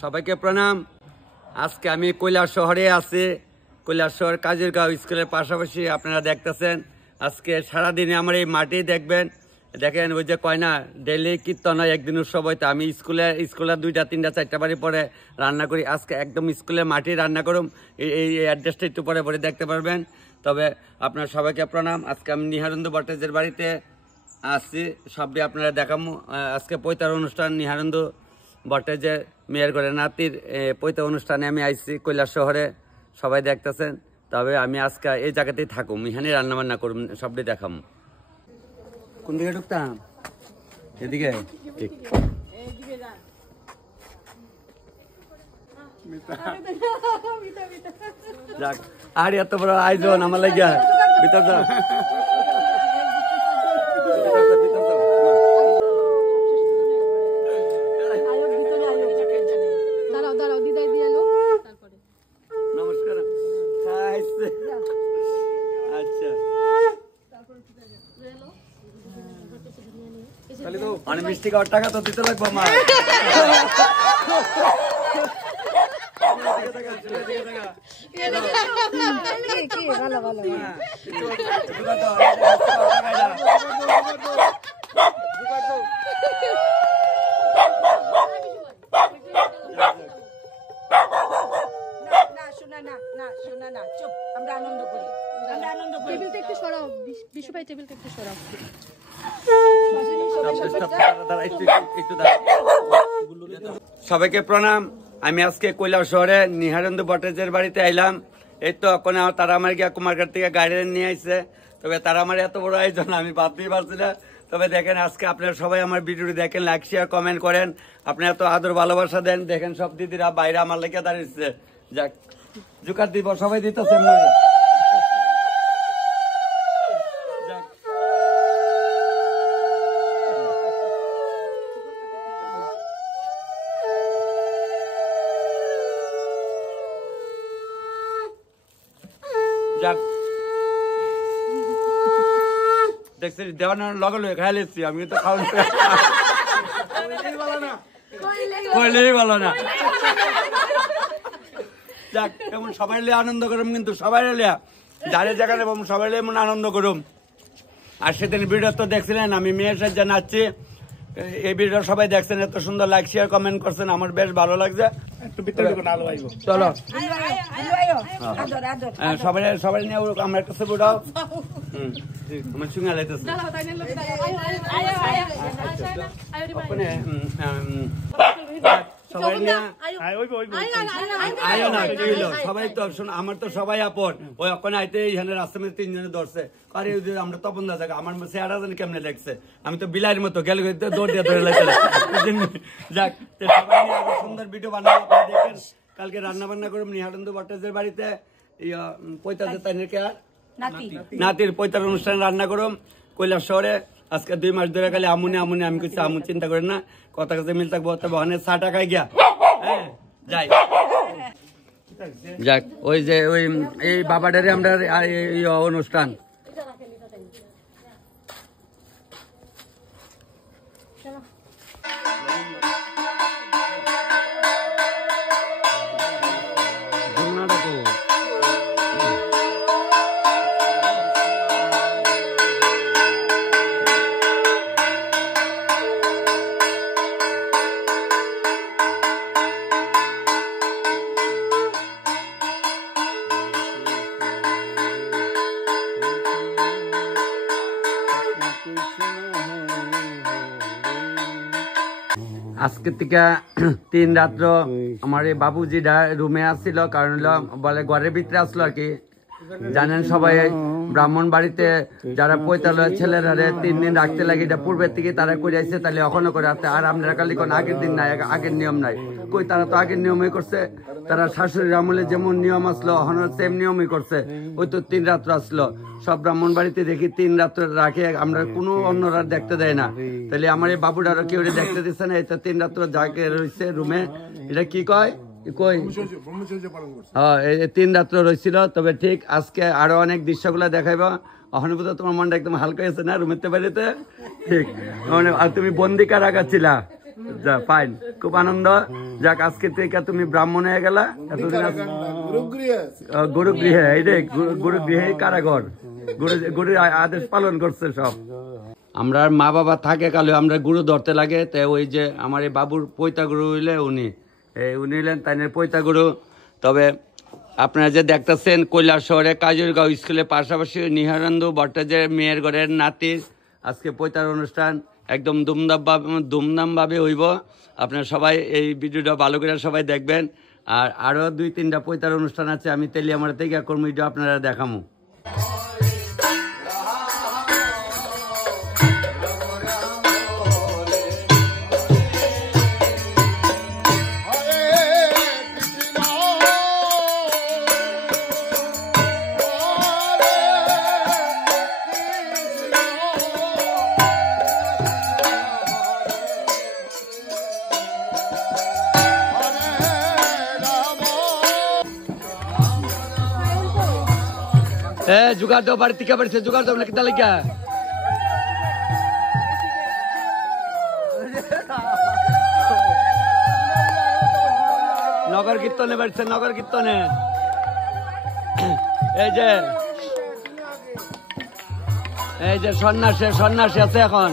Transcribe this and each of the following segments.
সবাইকে প্রণাম। আজকে আমি কৈলাস শহরে আছি। কৈলাস শহর কাজিরগাঁও স্কুলের পাশাপাশি আপনারা দেখতেছেন। আজকে সারাদিনে আমার এই মাটি দেখবেন। দেখেন ওই যে কয় না ডেলি কীর্তন হয়, একদিন উৎসব হয়। তো আমি স্কুলে 2টা 3টা 4টা বাড়ি পরে রান্না করি। আজকে একদম স্কুলে মাটি রান্না করুম। এই অ্যাড্রেসটা একটু পরে পরে দেখতে পারবেন। তবে আপনার সবাইকে প্রণাম। আজকে আমি নিহারেন্দু ভট্টাচার্যের বাড়িতে আসছি, সবই আপনারা দেখাবো। আজকে পৈতার অনুষ্ঠান, নিহারেন্দু ভট্টাচার্যের মেয়ের ঘরে নাতির পৈতা অনুষ্ঠানে আমি আইছি কৈলাস শহরে, সবাই দেখতেছেন। তবে আমি আজকে এই জায়গাতেই থাকুম, এখানে রান্নাবান্না করুম, সবটাই দেখাম। কোন দিকে ঢুকতাম? এদিকে। ঠিক যাক, আর এত বড় আয়োজন আমার লাগিয়া ভিতর যাও। নমস্কার। আচ্ছা, অনেক মিষ্টি খাওয়ার টাকা তো দিতে লাগবো আমার। সবাইকে প্রণাম। আমি আজকে কৈলাস শহরে নিহারেন্দু ভট্টাচার্যের বাড়িতে আইলাম। এই তো এখন তারা আমার গিয়া কুমারঘাট থেকে গাড়ি নিয়ে আইছে। তবে তারা আমার এত বড় আয়োজন আমি ভাবতেই পারছি না। তবে দেখেন আজকে আপনারা সবাই আমার ভিডিওটি দেখেন, লাইক শেয়ার কমেন্ট করেন, আপনারা এত আদর ভালোবাসা দেন। দেখেন সব দিদিরা বাইরে আমার লেগে দাঁড়িয়েছে। যাক, জুকার দিব সবাই দিতেছে। যাক, দেখছি দেওয়ানোর লগে লগে খাই লেছি আমি তো খাওয়া কইলেই ভালো না। যাক, এমন সবাই লিয়ে আনন্দ করুম, কিন্তু সবাই লিয়া যারে জায়গায় সবাই লিয়ে এমন আনন্দ করুম। আর সেদিন ভিডিও তো দেখছিলেন আমি মেয়ের সাথে নাচছি, এই ভিডিও সবাই দেখছেন, এত সুন্দর লাইক শেয়ার কমেন্ট করছেন, আমার বেশ ভালো লাগছে। চলো সবাই নিয়ে আমরা একটা ছবি উঠাও। আমার সঙ্গে লাইতেছে সবাই নিয়ে সবাই তো আমার তো সবাই আপন। ওই ওখানে আইতে এখানে রাস্তার মধ্যে 3 জনে ধরছে, আরে আমরা তপন দা জায়গা আমার চেহারা জানি কেমনে দেখছে, আমি তো বিলাইয়ের মতো গেলে দৌড় দিয়ে ধরে লাগছে। যাক, সবাই নিয়ে আরো সুন্দর ভিডিও বানাবো, আপনারা দেখেন। কালকে রান্না বান্না করুন নিহারেন্দু ভট্টাচার্যের বাড়িতে, নাতির পৈতার অনুষ্ঠানে রান্না করুম কৈলাস শহরে। আজকে 2 মাস ধরে খালি আমুনে আমি কিছু আমু চিন্তা করেন না, কথা কাছে মিল থাকবো। তবে অনেক 6 টাকায় গিয়া যাই। যাক, ওই যে ওই এই বাবাডারে আমরা অনুষ্ঠান আজকে থেকে 3 রাত্র আমার এই বাবুজিটা রুমে আসছিল, কারণ বলে ঘরের ভিতরে আসলো আর কি। জানেন সবাই ব্রাহ্মণ বাড়িতে যারা পৈতালয়ের ছেলেরা 3 দিন রাখতে লাগে, এটা পূর্বের থেকে তারা করে আসছে, তাহলে এখনো করে আসতে। আর আপনারা কালি কোন আগের দিন নাই, আগের নিয়ম নাই কই, তারা তো আগের নিয়মই করছে। তারা শাশুড়ির আমলে যেমন নিয়ম আসলো এখন সেম নিয়মই করছে। ওই তো 3 রাত্র আসলো, সব ব্রাহ্মণ বাড়িতে দেখি 3 রাত্র রাখে, আমরা কোনো অন্য রাত দেখতে দেয় না। তাহলে আমার এই বাবুটারও কেউ দেখতে দিচ্ছে না, এটা 3 রাত্র যাকে রয়েছে রুমে, এটা কি কয় কই 3 রাত্র রয়েছিল। তবে ঠিক আজকে আরো অনেক দৃশ্যগুলো দেখাইবা। অহনুভূত তোমার মনটা একদম হালকা হয়েছে না রুমের বাড়িতে? ঠিক, মানে তুমি বন্দি কারাগার ছিলা, যা ফাইন, খুব আনন্দ। যাক আজকে থেকে তুমি ব্রাহ্মণ হয়ে গেলা, এতদিন গুরুগৃহে, এই রে গুরুগৃহে কারাগর, গুরুর আদেশ পালন করছে সব। আমরা মা বাবা থাকে কালে আমরা গুরু ধরতে লাগে, তো ওই যে আমার এই বাবুর পৈতা গুরু হইলে উনি হইলেন তাই পৈতা গুরু। তবে আপনারা যে দেখতেছেন কৈলাস শহরে কাজুরগাঁও স্কুলের পাশাপাশি নিহারানন্দ ভট্টাচার্যের মেয়ের ঘরের নাতির আজকে পৈতার অনুষ্ঠান একদম ধুমধামভাবে হইব। আপনারা সবাই এই ভিডিওটা ভালো করে সবাই দেখবেন। আর আরও 2-3টা পৈতার অনুষ্ঠান আছে, আমি তেলিয়ামারা থেকে কোন ভিডিও আপনারা দেখামু। जुगाड़ दो बार टिका बार से जुगाड़ दो कितना लग गया नगर कीर्तने बाড়ছে नगर कीर्तने এই যে সন্ন্যাসী আছে এখন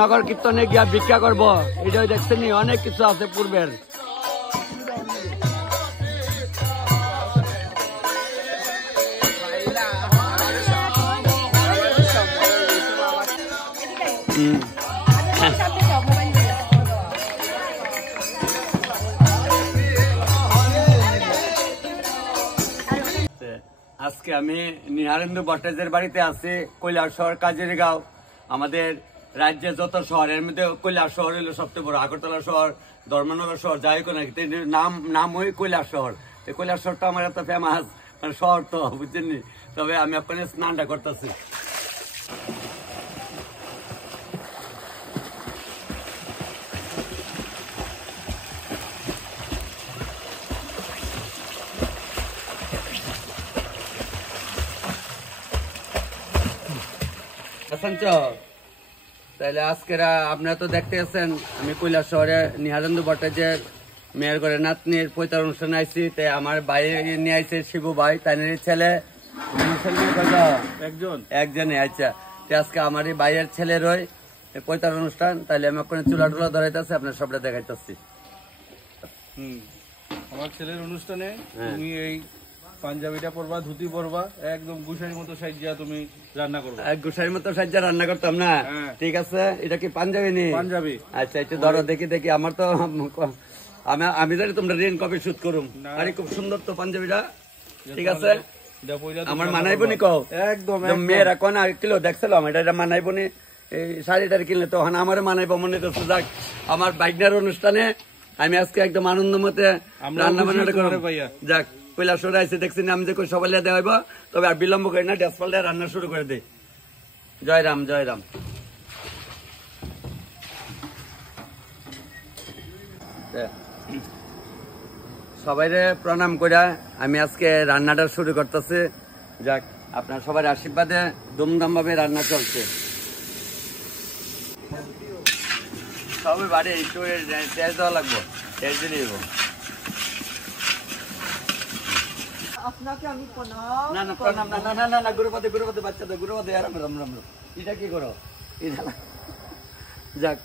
নগর কীর্তনে গিয়া ভিক্ষা করব। এটাই দেখছেন অনেক কিছু আছে পূর্বের। আজকে আমি নিহারেন্দু ভট্টাচার্যের বাড়িতে আছি, কৈলাস শহর কাজিরগাঁও। আমাদের রাজ্যে যত শহর এর মধ্যে কৈলাস শহর হলো সবচেয়ে বড়। আগরতলা শহর, ধর্মনগর শহর, যাই কোনো নাম ওই কৈলাস শহর। কৈলাস শহরটা আমার এত ফেমাস শহর তো বুঝছেন। তবে আমি ওখানে স্নানটা করতেছি। তাহলে আজকের আপনারা তো দেখতে আছেন আমি কৈলাস শহরে নিহারেন্দু ভট্টাচার্যের মেয়ের ঘরে নাতনির পৈতার অনুষ্ঠানে আইসি। তাই আমার ভাই নিয়ে আইসে শিবু ভাই, তাই ছেলে একজনে। আচ্ছা, আজকে আমার এই ভাইয়ের ছেলের ওই পৈতার অনুষ্ঠান। তাহলে আমি ওখানে চুলা টুলা ধরাইতেছি, আপনার সবটা দেখাইতেছি। আমার ছেলের অনুষ্ঠানে তুমি এই পাঞ্জাবিটা পরবা, ধুতি পরবা, একদম গুছাইর মতো সাইজা তুমি রান্না করবে। গুছাইর মতো সাইজা রান্না করতাম না? ঠিক আছে। এটা কি পাঞ্জাবি নেই? পাঞ্জাবি। আচ্ছা, একটু ধরো দেখি। আমার তো আমি জানি তোমরা ঋণ কবে শুট করুম। আরে খুব সুন্দর তো পাঞ্জাবিটা। ঠিক আছে, আমার মানাইবো নি? কও একদম মেয়েরা কোন কিলো দেখছিলাম এটা মানাইবো নি? এই শাড়িটার কিনলে তখন আমার মানাইবো মনে করছে। যাক, আমার বাইকনার অনুষ্ঠানে আমি আজকে একদম আনন্দ মতে রান্না বান্না করব। যাক, কৈলাস শহরে আইসে দেখছি আমি যে সবাই দেওয়া হইব। তবে আর বিলম্ব করি না, ড্যাস পাল্টে রান্না শুরু করে দিই। জয় রাম, জয় রাম। সবাইরে প্রণাম করে আমি আজকে রান্নাটা শুরু করতেছি। যাক, আপনার সবার আশীর্বাদে ধুমধাম ভাবে রান্না চলছে। সবাই বাড়ি একটু তেল দেওয়া লাগবো, তেল দিলে দিব। না না প্রণাম, না না না না গুরুপতি বাচ্চাদের গুরুপতি রাম রাম রাম। এটা কি করো? যাক,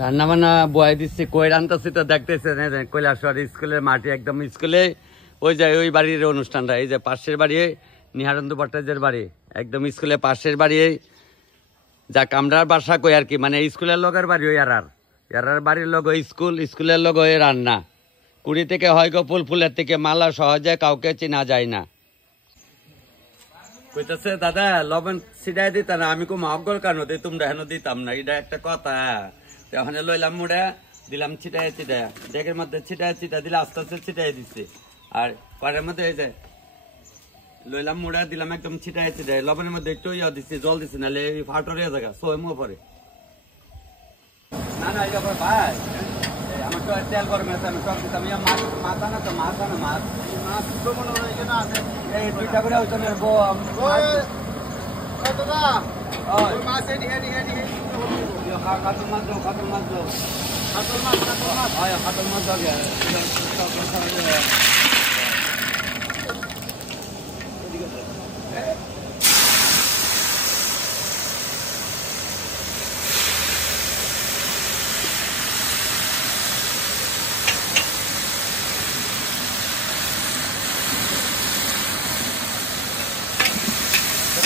রান্না বান্না বয়াই দিচ্ছি, কই রান্তাছি তো দেখতেছেন। কৈলাস শহর স্কুলের মাটি একদম স্কুলে ওই যায় ওই বাড়ির অনুষ্ঠানটা। এই যে পাশের বাড়ি নিহারেন্দু ভট্টাচার্যের বাড়ি, একদম স্কুলের পাশের বাড়ি। যাক, আমরা বাসা কই আর কি, মানে স্কুলের লগের বাড়ি ওই এরার বাড়ির লগ স্কুল, স্কুলের লগ ওই রান্না। কুড়ি থেকে হয় গো ফুলের থেকে মালা, সহজে কাউকে চিনা যায় না। কইতেছে দাদা লবণ ছিটাই দিতা না? আমি কো মগল কেন দিই, তোমরা হেন দিতাম না, এটা একটা কথা। ওখানে লইলাম মুড়া, দিলাম ছিটাই ডেকের মধ্যে ছিটাই দিলে আস্তে আস্তে ছিটাই দিচ্ছে। আর কড়ের মধ্যে এই যে লইলাম মুড়া, দিলাম একদম ছিটাই লবণের মধ্যে একটু ইয়া দিচ্ছি, জল দিচ্ছি, নাহলে ফাটরে জায়গা সোয় মুখ পরে। না না এটা ভাই আমার তো তেল গরম আছে, আমি সব দিতাম। মাথা না তো মাছ তো মনে হয় এখানে আছে। এই দুইটা করে ওইখানে কাতল মাছ দাও, কাতল মাছ দাও। হয়, কাতল মাছ দাও গে।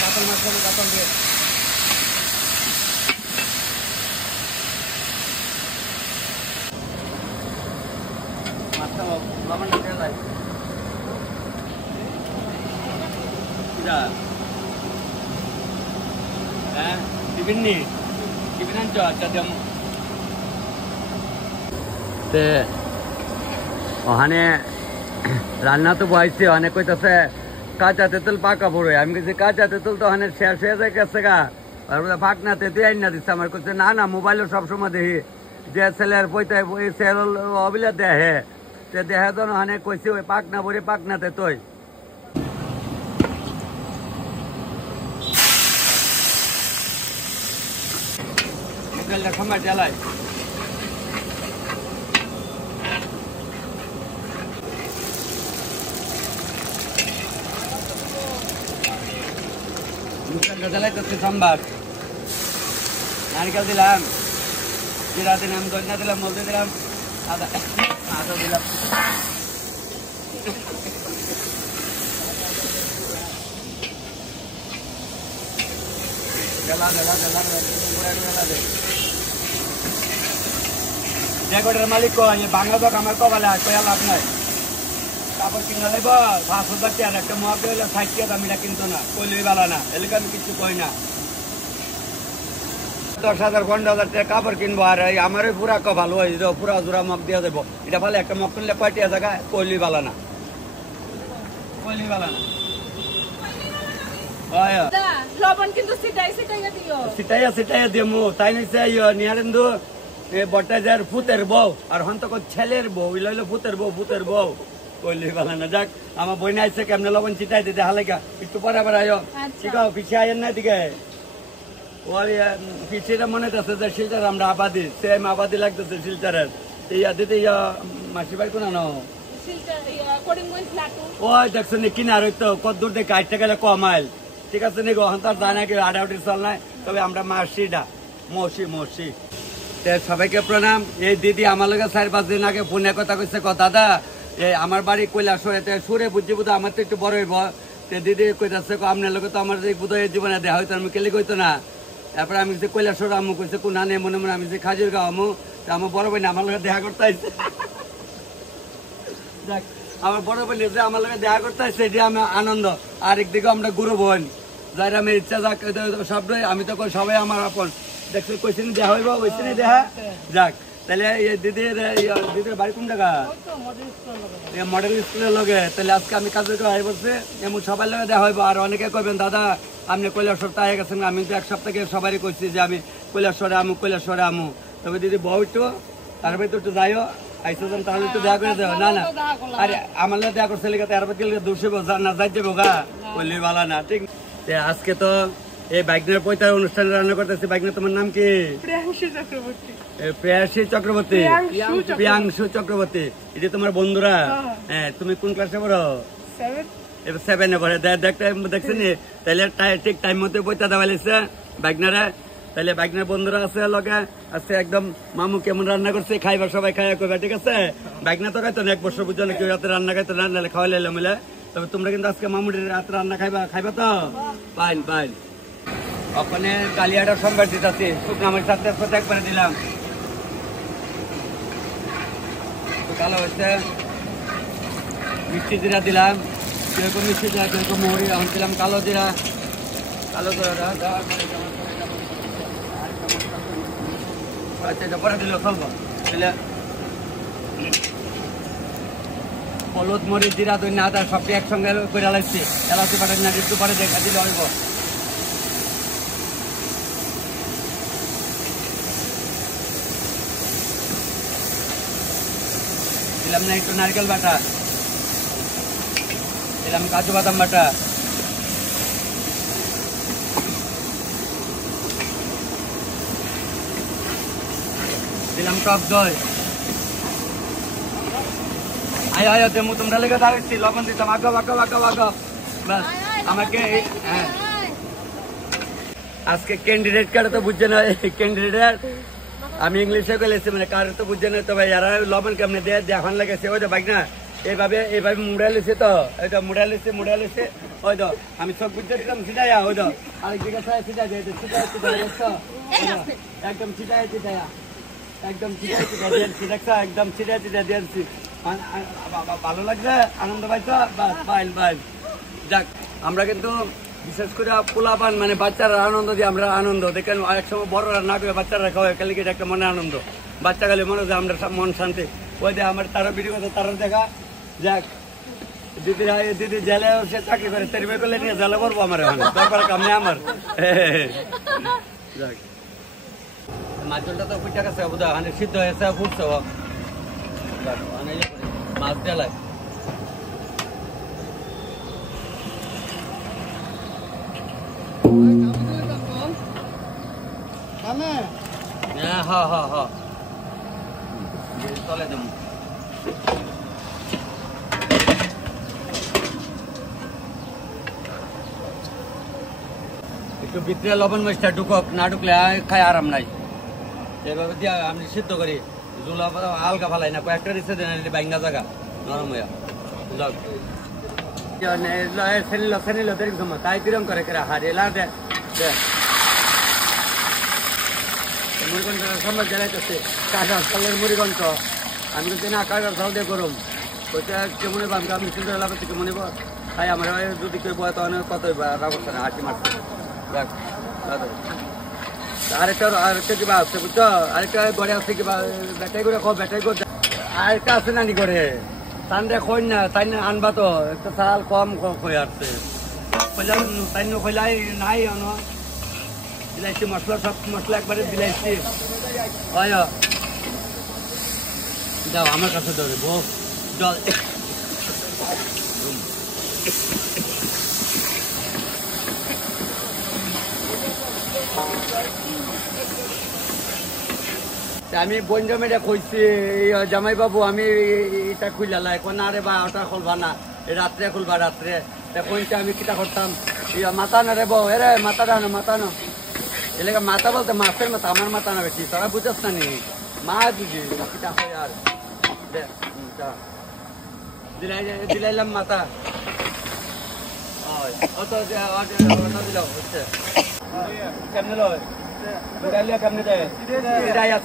কাতল মাছ দাও, কাতল দিয়ে। ওখানে রান্না তো বয়সে অনেক কইতেছে কাঁচা তেঁতুল পাকা পড়ে। আমি কিছু কাঁচা তেঁতুল তো ওখানে শেষ হয়ে যায় গেছে গা, ফাঁক না তেঁতুই আইন না দিচ্ছে আমার। করছে না না, মোবাইলও সবসময় দেখি যে ছেলের পইতে ছেল অবিলা দেহে দেহে তো ওখানে কইছে ওই পাক না পড়ে পাক না তেতই। সময় চালাই চালাইতেছি সম্বার। নারিকেল দিলাম, জিরা দিলাম, ধনিয়া দিলাম, মলদি দিলাম, আদা দিলাম। মালিক বাংলা দোক আমার কবালে কয়া লাভ নাই। কাপড় কিনা লাগব 5,000 টাকা, একটা মহাপে হইলে 60 টাকা দামিটা কিনতো না, কইলেই ভালো না, এলাকা আমি কিছু কই না। 10,000 15,000 টাকা কাপড় কিনবো আর আমার পুরা ভালো হয়ে যেত, পুরা জোড়া মগ দিয়ে দেবো। এটা ভালো একটা মগ কিনলে কয়টা জায়গা, কইলেই ভালো না, কইলেই ভালো না। সিটাইয়া দিমু তাই নিছে নিয়ারেন্দু বটাজার ফুতের বউ আর হন্তক ছেলের বউ, লইলো ফুতের বউ কইলেই ভালো না। যাক আমার বই আইসে কেমনে লবণ চিটাই দিতে হালেকা একটু পরে আবার আয়ো শিখাও, পিছিয়ে আয়েন না দিকে। ওই পিছিয়ে মনে আছে যে শিলচার আমরা আবাদি, সেম আবাদি লাগতেছে শিলচারের। ইয়া দিতে ইয়া মাসি বাড়ি কোন ওই দেখছো নি কিনার হইতো কত দূর দেখে 8 টাকা গেলে কমাইল, ঠিক আছে নি? ওখান তার জানা কি আড়াউটি চল নাই, তবে আমরা মাসিডা মসি। সবাইকে প্রণাম। এই দিদি আমার লগে 4-5 দিন আগে ফোনে কথা কইছে, দাদা আমার বাড়ি কৈলাসহরে, সুরে বুঝছি বুধ আমার তো একটু বড় হইব। দিদি কইতাছে আপনার লোক তো আমার বুধ জীবনে দেখা হইতো, আমি কেলি কইতো না। তারপরে আমি যে কৈলাসহর আমু কইছে কোনা নেই মনে মনে আমি যে খাজুর গাঁও আমু, আমার বড় বোন আমার লগে দেখা করতে আসছে। যাক আমার বড় বোন যে আমার লগে দেখা করতে আসছে, এটি আমার আনন্দ। আর একদিকে আমরা গুরু বোন যাই আমি ইচ্ছা যাক সবটাই, আমি তো সবাই আমার আপন। দেখছি কইছি দেখা হইব, কইছি দেখা। যাক তাহলে দিদির বাড়ি কোন জায়গা? মডেল স্কুলের লগে। তাহলে আজকে আমি কাজে আই বলছে এমন সবার লগে দেখা হইব। আর অনেকে কইবেন দাদা আপনি কৈলাসহর আগে গেছেন, আমি তো 1 সপ্তাহে সবারই কইছি যে আমি কৈলাসহরে আমু। তবে দিদি বউ একটু তারপরে তো একটু যাইও আইসো তাহলে একটু দেখা করে যাও। না না আরে আমার লোক দেখা করছে তারপর গেলে দুষিব না যাই যাবো গা, বললি ভালো না। ঠিক আজকে তো এই বাইকনের পয়তার অনুষ্ঠানে রান্না করতেছি। বাইকনের তোমার নাম কি? প্রেয়াসী চক্রবর্তী। প্রিয়াংশু চক্রবর্তী। এটা তোমার বন্ধুরা? হ্যাঁ। তুমি কোন ক্লাসে পড়ো? 7 পড়ে। দেখছেন তাহলে ঠিক টাইম মতো পয়তা দেওয়া লাগছে বাইকনারা। তাহলে বাইকনের বন্ধুরা আছে লগে আছে, একদম মামু কেমন রান্না করছে খাইবা, সবাই খাইয়া কইবা, ঠিক আছে? বাইকনা তো খাইতো না 1 বছর বুঝছো না, কেউ রাতে রান্না খাইতো না, নাহলে খাওয়াই লাইলাম মিলে। তবে তোমরা কিন্তু আজকে মামুর রাতে রান্না খাইবা তো? পাইন ওখানে কালিয়াটা সম্বার দিতেছি, শুকনো আমার সাথে একবারে দিলাম, কালো হচ্ছে। মিষ্টি জিরা দিলাম, কিরকম মিষ্টি জিরা, কিরকম মৌরি, এখন দিলাম কালো জিরা। আচ্ছা পরে দিল চলবো। হলুদ মরিচ জিরা ধনিয়া আদা সবটি একসঙ্গে করে লাগছে। এলাচি পাঠান না একটু পরে দেখা দিলে হইব। দিলাম না একটু নারকেল বাটা, দিলাম কাজু বাদাম বাটা, দিলাম টক দই আয় আয় দেমু তোমরা লেগে দাঁড়াচ্ছি লবণ দিতাম আগাও আগাও আগাও আগাও বাস আমাকে হ্যাঁ আজকে ক্যান্ডিডেট কার্ড তো বুঝছে না ক্যান্ডিডেট আমি ইংলিশে বলেছি মানে কার তো বুঝছে না তো ভাই যারা লবণ কেমনে দেয় দেখান লাগেছে ওই তো বাইক না এইভাবে মুড়া লিছে তো ওই তো মুড়া লিছে ওই তো আমি সব বুঝতে দিলাম সিধাইয়া ওই তো আরেক দিকে সিধা দিয়ে একদম সিধাই একদম সিধা একদম সিধা দিয়েছি ভালো লাগছে আনন্দ পাইছো বাস বাইল যাক আমরা কিন্তু বিশেষ করে পোলাপান মানে বাচ্চারা আনন্দ দিয়ে আমরা আনন্দ দেখেন এক সময় বড়রা না করে বাচ্চারা খাওয়ায় খালি একটা মনে আনন্দ বাচ্চা খালি মনে হয় আমরা সব মন শান্তি ওই দিয়ে আমার তারা ভিডিও করতে তারা দেখা যাক দিদি জেলে সে চাকরি করে তেরবে করলে নিয়ে জেলে করবো আমার এখন ব্যাপার কাম নেই আমার যাক মাছটা তো ফুটা কাছে বোধ হয় সিদ্ধ হয়েছে ফুটছে মাছ ডালায় তলে দেব একটু ভিতরে লবণ মরিচটা ঢুকক না ঢুকলে খাই আরাম নাই এভাবে দিয়ে আমি সিদ্ধ করি জুলা হালকা ফালাই না কয়েকটা রিসে দেন বাইঙ্গা জায়গা নরম হইয়া তাই কিরম করে হারিয়ে দে মুড়িগঞ্জ সম্বাদ জ্বালাইতেছে কাঁঠাল চালের মুড়িগঞ্জ আমি কিন্তু না কাঁঠাল চাল দিয়ে গরম ওইটা কেমন আমি চিন্তা লাভ থেকে মনে তাই আমার যদি কেউ বয় তখন কত রাখছে না হাসি মারছে আরেকটা কিবা আছে বুঝছো আরেকটা গড়ে আছে কিবা ব্যাটাই করে খাও ব্যাটাই করে আরেকটা আছে নানি করে তানরে খই না তাই না আনবা তো একটা চাল কম খই আসছে কইলাম তাই কইলাই নাই আনো বিলাইছি মশলা সব মশলা একবারে বিলাইছি হয় যাও আমার কাছে ধরে বউ জল আমি বঞ্জমেটা কইছি জামাই বাবু আমি এটা খুললা এখন আরে বা ওটা খুলবা না রাত্রে খুলবা রাত্রে কইছে আমি কিটা করতাম মাথা না রে বউ এরে মাথা না এলাকা মাথা বলতে মাছের মাথা আমার মাথা না বেশি তোরা বুঝাস না নি মা বুঝি কিটা হয় আর দিলাইলাম মাথা কেমনে লয় কেমনে দেয়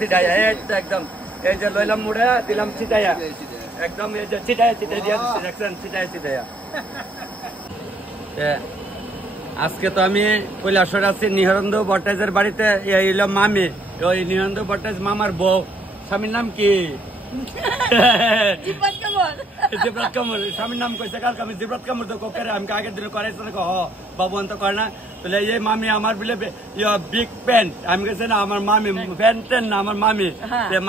সিটাইয়া একদম এই যে লইলাম মুড়ে দিলাম সিটাইয়া একদম এই যে সিটাইয়া দিয়ে সিটাইয়া আজকে তো আমি কৈলাসর আছি নিহারেন্দ্র ভট্টাচার্যের বাড়িতে এলাম মামি ওই নিহারেন্দ্র ভট্টাচার্য মামার বউ স্বামীর নাম কি জিব্রাত কামর স্বামীর নাম কইছে কালকে আমি জিব্রাত কামর তো কোকেরে আমি আগের দিন করাইছে না বাবু অন্ত করে না তাহলে এই মামি আমার বলে বিগ প্যান্ট আমি গেছি না আমার মামি প্যান্ট না আমার মামি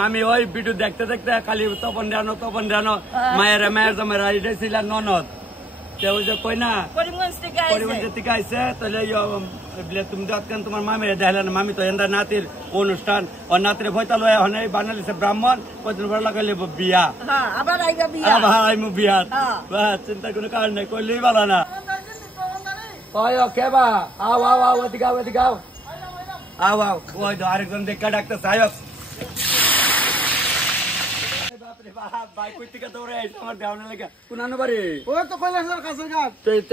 মামি ওই ভিডিও দেখতে দেখতে খালি তপন রানো মায়ের জামাই রাইডে ছিল ননদ কেউ যে কই না করিমগঞ্জ থেকে আইসে তাহলে তুমি দেখতেন তোমার মামি দেখলে না মামি তো এন্দা নাতির অনুষ্ঠান ও নাতির ভয়তা লয়া হনে বানালিছে ব্রাহ্মণ কদিন পর লাগাইলে বিয়া আবার আইমু বিয়া চিন্তা কোনো কারণ নেই করলেই ভালো না কেবা আও ওদিকে আও ওই তো আরেকজন দেখা ডাক্তার সাহেব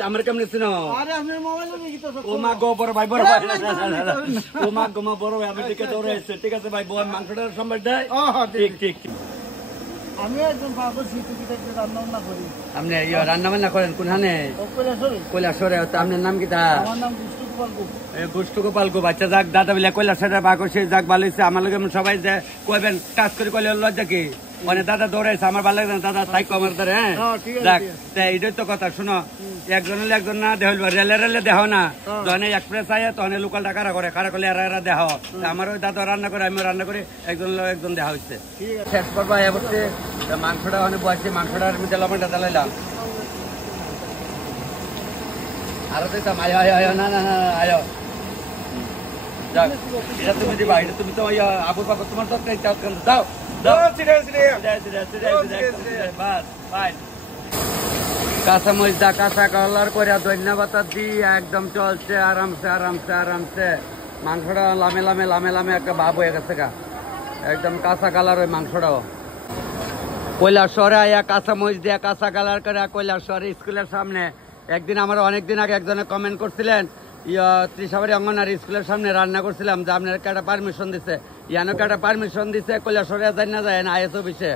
আমার কেমন ও মা গো বড় ভাই বড় ভাই ও মা গো মা বড় ভাই আমি দিকে দৌড়ে এসছে ঠিক আছে ভাই বউ মাংসটা সম্ভব দেয় ঠিক আমি একজন রান্না করি আপনি রান্না বান্না করেন কোনখানে কৈলাসরে আপনার নাম কি তা আমার নাম গুষ্টু গোপাল গো বাচ্চা যাক দাদা বলে কৈলাসরে বাঘ হয়েছে যাক ভালো হয়েছে আমার লোক সবাই যে কইবেন কাজ করে কইলে লজ্জা কি মানে দাদা দৌড়াইছে আমার ভালো লাগছে দাদা তাই আমার দ্বারা হ্যাঁ যাক এইটাই তো কথা শুনো একজন না দেহ রেলে দেহ না যখন এক্সপ্রেস আয় তখন লোকাল টাকা করে খারা করলে এরা দেহ আমার ওই দাদা রান্না করে আমি রান্না করি একজন দেহা হচ্ছে শেষ করবো বলছে মাংসটা অনেক বসছে মাংসটার মধ্যে লবণটা জ্বালাইলাম আরো দিতাম আয় না আয় যাক, এটা তুমি দিবা, এটা তুমি তো ওই আবুল বাকর তোমার তরকারি চাও কেন? দাও দাও, বাস ফাইন। কাঁচামরিচ দা কাঁচা কালার করে ধন্যবাদ দিয়ে একদম চলছে আরামসে আরামসে আরামসে। মাংসটা লামে লামে লামে লামে একটা ভাব হয়ে গেছে গা, একদম কাঁচা কালার ওই মাংসটাও। কৈলাসহরে আয়া কাঁচামরিচ দিয়ে কাঁচা কালার করে কৈলাসহরে স্কুলের সামনে। একদিন আমার অনেকদিন আগে একজনে কমেন্ট করছিলেন, ত্রিশাবাড়ি অঙ্গনারী স্কুলের সামনে রান্না করছিলাম, যে আপনার একটা পারমিশন দিছে, ইয়ানো একটা পারমিশন দিছে কৈলাসহরে যাই না যায় না আইএস অফিসে।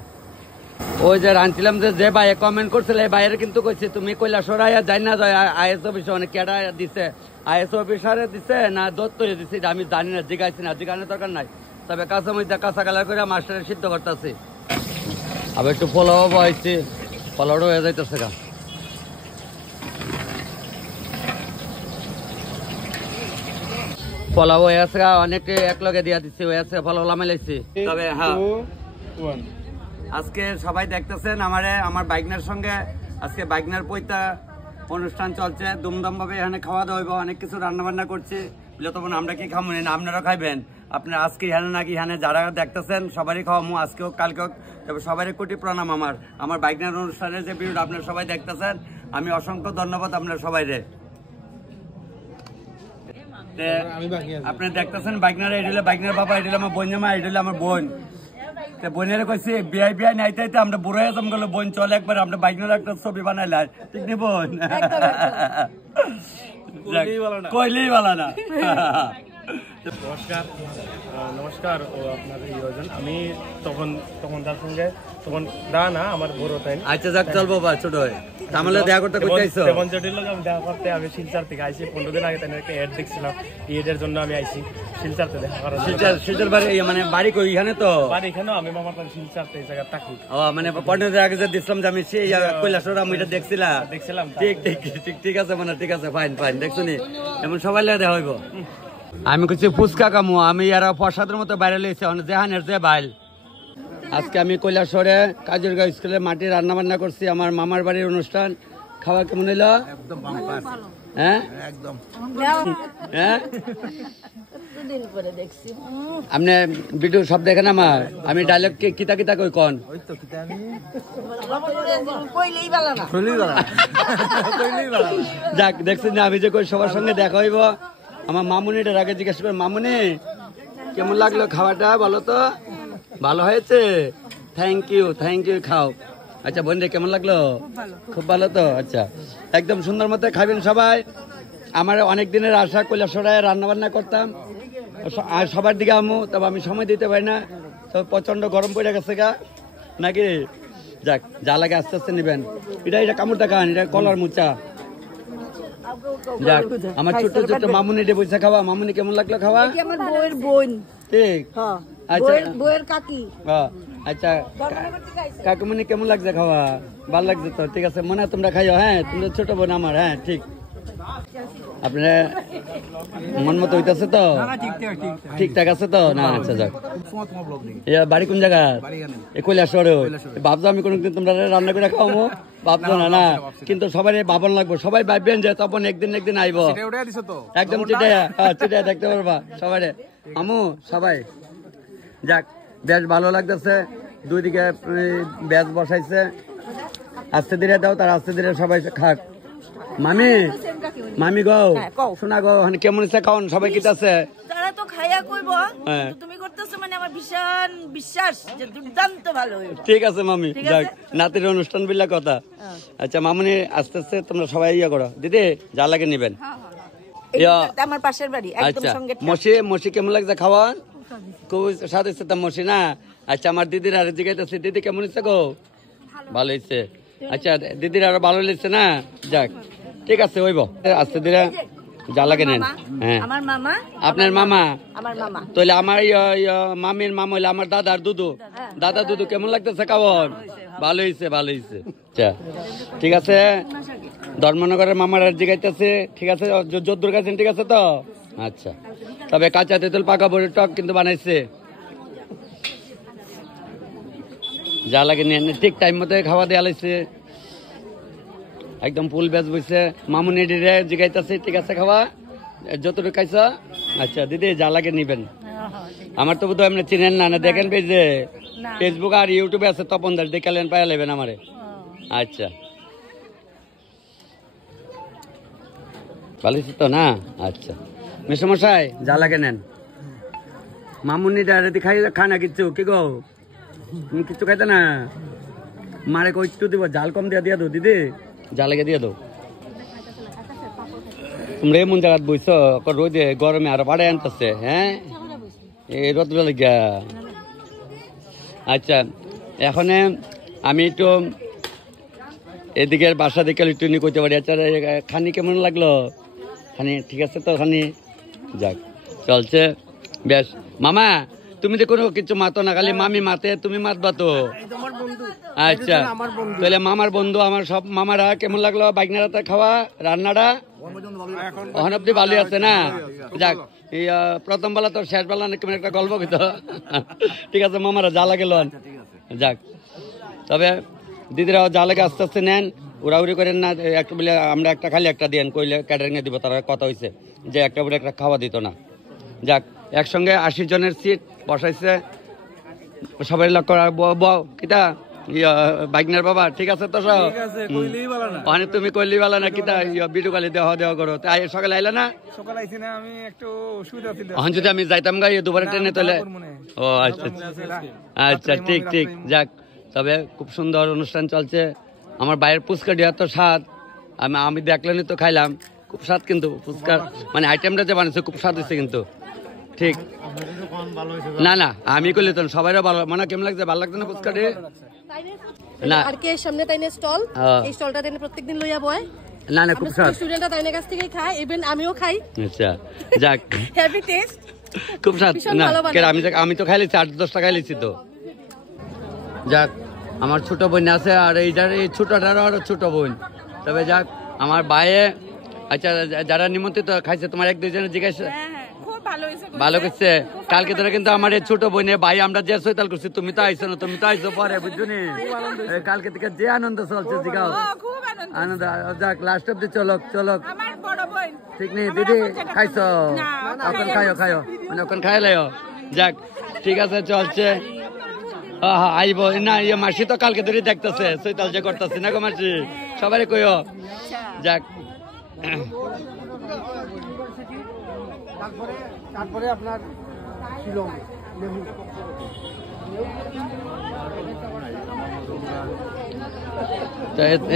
ওই যে রাঁধছিলাম যে ভাই কমেন্ট করছিল, এই ভাইয়ের কিন্তু কইছে তুমি কৈলাসহরে আয়া যাই না যায় আইএস অফিসে, অনেক কেটা দিছে, আইএস অফিসারে দিছে না দত্তরে দিছে, আমি জানি না, জিগাইছি না, জিগানোর দরকার নাই। তবে কাঁচামরিচ দিয়ে কাঁচা কালার করে মাস্টারে সিদ্ধ করতেছি। আবার একটু পোলাও বয়েছি, পোলাওটা হয়ে যাইতেছে গা। পোলাও হয়ে আছে গা, অনেকে এক লগে দিয়া দিচ্ছি, হয়ে আছে পোলাও লামাইলাইছি। তবে হ্যাঁ, আজকে সবাই দেখতেছেন আমার বাইকনার সঙ্গে আজকে বাইকনার পৈতা অনুষ্ঠান চলছে দুমদম ভাবে। এখানে খাওয়া দাওয়া হইব, অনেক কিছু রান্না বান্না করছি। তখন আমরা কি খাবো না, আপনারা খাইবেন। আপনারা আজকে এখানে নাকি এখানে যারা দেখতেছেন সবারই খাওয়ামো, আজকেও কালকেও। তবে সবারই কোটি প্রণাম। আমার বাইকনার অনুষ্ঠানের যে ভিডিওটা আপনারা সবাই দেখতেছেন, আমি অসংখ্য ধন্যবাদ আপনারা সবাই রে। আপনারা দেখতেছেন বাইকনার, এটা হলো বাইকনার বাবা, এটা হলো আমার বোন জামা, এটা হলো আমার বোন। বোনের কইছি বিয়াই বিয়াই নাইতে আমরা বুড়ো হয়ে যাম, গেলো বোন চলে একবার আমরা বাইকনার একটা ছবি বানাইলাই, ঠিক নি বোন? কইলেই বলা না। নমস্কার নমস্কার ও আপনার ইয়োজন। আমি তখন তার সঙ্গে তখন না আমার বড় তাই। আচ্ছা যাক, চলবো বা ছোট হয় তাহলে দেখা করতে কই আইছো? তেমন জটিল লোক আমি দেখা করতে আমি শিলচর থেকে আইছি। 15 দিন আগে তাই একটা অ্যাড দেখছিলাম, এর জন্য আমি আইছি শিলচরতে দেখা করার জন্য। শিলচর বাড়ি মানে বাড়ি কই এখানে? তো বাড়ি এখানেও আমি মামার বাড়ি শিলচরতে, এই জায়গা থাকি। ও মানে 15 দিন আগে যে দিছিলাম যে আমি সেই কৈলাসহর আমি এটা দেখছিলাম। ঠিক ঠিক ঠিক ঠিক আছে, মানে ঠিক আছে, ফাইন ফাইন। দেখছনি এমন সবাই লাগে দেখা হইব। আমি কিছু ফুচকা কামু, আমি আর প্রসাদের মতো বাইরে লইছি জেহানের যে বাইল। আজকে আমি কৈলাসহরে কাজিরগাঁও স্কুলে মাটি রান্না বান্না করছি, আমার মামার বাড়ির অনুষ্ঠান। খাওয়া কেমন হইলো? হ্যাঁ একদম হ্যাঁ। আপনি ভিডিও সব দেখেন আমার, আমি ডায়লগ কিতা কিতা কই কন? যাক, দেখছেন না আমি যে কই সবার সঙ্গে দেখা হইব। আমার মামুনিটার আগে জিজ্ঞাসা করে, মামুনি কেমন লাগলো খাওয়াটা বলো তো? ভালো হয়েছে, থ্যাংক ইউ খাও। আচ্ছা বোন রে কেমন লাগলো? খুব ভালো তো, আচ্ছা একদম সুন্দর মতো খাবেন সবাই। আমার অনেক দিনের আশা, কৈলাসহরে রান্না বান্না করতাম আর সবার দিকে আমু, তবে আমি সময় দিতে পারি না, তো প্রচন্ড গরম পড়ে গেছে গা নাকি। যাক, যা লাগে আস্তে আস্তে নেবেন। এটা কামড় দেখান, এটা কলার মুচা। যাক, আমার ছোট ছোট মামুনি ডে বসে খাওয়া। মামুনি কেমন লাগলো খাওয়া? আমার বউয়ের বোন। ঠিক, আচ্ছা বউয়ের কাকি। আচ্ছা কাকুমনি কেমন লাগছে খাওয়া? ভালো লাগছে তো, ঠিক আছে। মনে হয় তোমরা খাইও, হ্যাঁ তোমরা ছোট বোন আমার। হ্যাঁ ঠিক, আপনারা মন মতো হইতেছে তো? ঠিকঠাক আছে তো না? আচ্ছা যাক। বাড়ি কোন জায়গা? কৈলাসহরে। ভাবছো আমি কোনদিন তোমরা রান্না করে খাওয়াবো? ভাবছো না না, কিন্তু সবাই ভাবন লাগবো, সবাই ভাববেন যে তখন একদিন আইব। একদম চিটাই দেখতে পারবা সবাই আমু সবাই। যাক, বেশ ভালো লাগতেছে, দুই দিকে বেশ বসাইছে। আস্তে ধীরে দাও, তার আস্তে ধীরে সবাই খাক। মামি গো শোনা গো, কেমন ইচ্ছা খাওন সবাই কিতাছে? তারা তো খাইয়া কইব, তুমি করতেছো মানে আমার ভীষণ বিশ্বাস যে দুর্দান্ত ভালো হইব। ঠিক আছে মামি, যাক নাতির অনুষ্ঠান বিল্লা কথা। আচ্ছা মামুনি আস্তে আস্তে তোমরা সবাই ইয়া করো, দিদি যা লাগে নিবেন। আমার পাশের বাড়ি একদম সঙ্গে। মসি কেমন লাগছে খাওয়া? খুব স্বাদ হচ্ছে তো মসি না? আচ্ছা আমার দিদির আর জিজ্ঞাসা, দিদি কেমন ইচ্ছে গো? ভালো হয়েছে। আচ্ছা দিদির আরো ভালো লেগেছে না? যাক ঠিক আছে, হইব আস্তে ধীরে যা লাগে নেন। হ্যাঁ আপনার মামা? তাহলে আমার মামির মামা হইলে আমার দাদার দুধু। দাদা দুধু কেমন লাগতেছে খাওয়ান? ভালো হয়েছে আচ্ছা ঠিক আছে। ধর্মনগরের মামার আর জিগাইতেছে, ঠিক আছে যদ্দুর কাছেন, ঠিক আছে তো? আচ্ছা, তবে কাঁচা তেঁতুল পাকা বড়ির টক কিন্তু বানাইছে, যা লাগে নিয়ে ঠিক টাইম মতো খাওয়া দেওয়া লাগছে, একদম ফুল ব্যাচ বইছে। মামুনি জিগাইতেছে, ঠিক আছে খাওয়া যতটুকু খাইছ আচ্ছা দিদি যা লাগে নিবেন। আমার তো বোধহয় আপনি চিনেন না, না দেখেন পেজে ফেসবুক আর ইউটিউবে আছে তপন দাস, দেখালেন পায়া নেবেন আমারে। আচ্ছা ভালো তো না? আচ্ছা মেসমশাই যা লাগে নেন। মামুনি ডাইরেক্ট খাই খানা কিচ্ছু কি গো, তুমি কিচ্ছু খাইতে না? মারে কই একটু দিব, জাল কম দিয়া দিয়া দো দিদি, যা লাগে দিয়ে দো। তোমরা এমন জায়গা বইছ রোদে গরমে আর বাড়াই আনতেছে, হ্যাঁ এই রোদ লাগিয়া। আচ্ছা এখন আমি একটু এদিকের বাসা দিকে একটু নিয়ে করতে পারি। আচ্ছা খানি কেমন লাগলো? খানি ঠিক আছে তো? খানি যাক চলছে বেশ। মামা তুমি তো কোনো কিছু মাতো না, খালি মামি মাতে, তুমি মাতবা তো? আচ্ছা তাহলে মামার বন্ধু, আমার সব মামারা কেমন লাগলো বাইকনারাতে খাওয়া রান্নাটা? ওখান অব্দি ভালো আছে না? যাক প্রথম বেলা তো শেষ বেলা কেমন একটা গল্প হইতো। ঠিক আছে মামারা যা লাগে লন, যাক তবে দিদিরাও যা লাগে আস্তে আস্তে নেন, উড়াউড়ি করেন না। একটা বলে আমরা একটা খালি একটা দিন কইলে ক্যাটারিংয়ে দিব, তারা কথা হয়েছে যে একটা বলে একটা খাওয়া দিত না। যাক একসঙ্গে 80 জনের সিট বসাইছে, সবাই লক্ষ্য কিতা বাইকনার বাবা ঠিক আছে তো? সব মানে তুমি কইলি বালা না কিতা ভিডিও কলে দেওয়া দেওয়া করো। তাই সকালে আইলা না? সকালে আইছি না, আমি একটু অসুবিধা ছিল। এখন যদি আমি যাইতাম গাই দুবারে ট্রেনে তাহলে। ও আচ্ছা আচ্ছা ঠিক ঠিক। যাক তবে খুব সুন্দর অনুষ্ঠান চলছে। আমার বাইরের ফুচকা দেওয়া তো স্বাদ, আমি দেখলেনি তো খাইলাম, খুব স্বাদ কিন্তু ফুচকার মানে আইটেমটা যে বানিয়েছে খুব স্বাদ হয়েছে কিন্তু। ঠিক না না আমি করলে তো সবাইও ভালো মানে কেমন লাগছে? ভালো লাগছে না ফুচকা দিয়ে? না আর কে সামনে তাইনে স্টল, এই স্টলটা তাইনে প্রত্যেকদিন লইয়া বয়। না না খুব স্বাদ, স্টুডেন্টরা তাইনের কাছ থেকে খায়, ইভেন আমিও খাই। আচ্ছা যাক হেভি টেস্ট, খুব স্বাদ না? আমি তো খাইলেছি 8-10 টাকা খাইলেছি তো। যাক আমার ছোট বোন আছে, আর এইটার এই ছোটটারও আরো ছোট বোন। তবে যাক আমার বাইরে আচ্ছা যারা নিমন্ত্রিত খাইছে তোমার 1-2 জিজ্ঞাসা ভালো করছে। কালকে ধরে কিন্তু আমার এই ছোট বোনে ভাই আমরা যে সৈতাল করছি, তুমি তো আইসো না, তুমি তো আইসো পরে বুঝছো নি। কালকে থেকে যে আনন্দ চলছে জিগাও আনন্দ। যাক লাস্ট অব্দি চলক চলক ঠিক নেই দিদি খাইছো? এখন খাইও মানে ওখান খাই লাইও। যাক ঠিক আছে চলছে। আইব না ইয়ে মাসি তো কালকে ধরে দেখতেছে সৈতাল যে করতেছি না গো মাসি, সবাই কইও। যাক তারপরে আপনার শিলং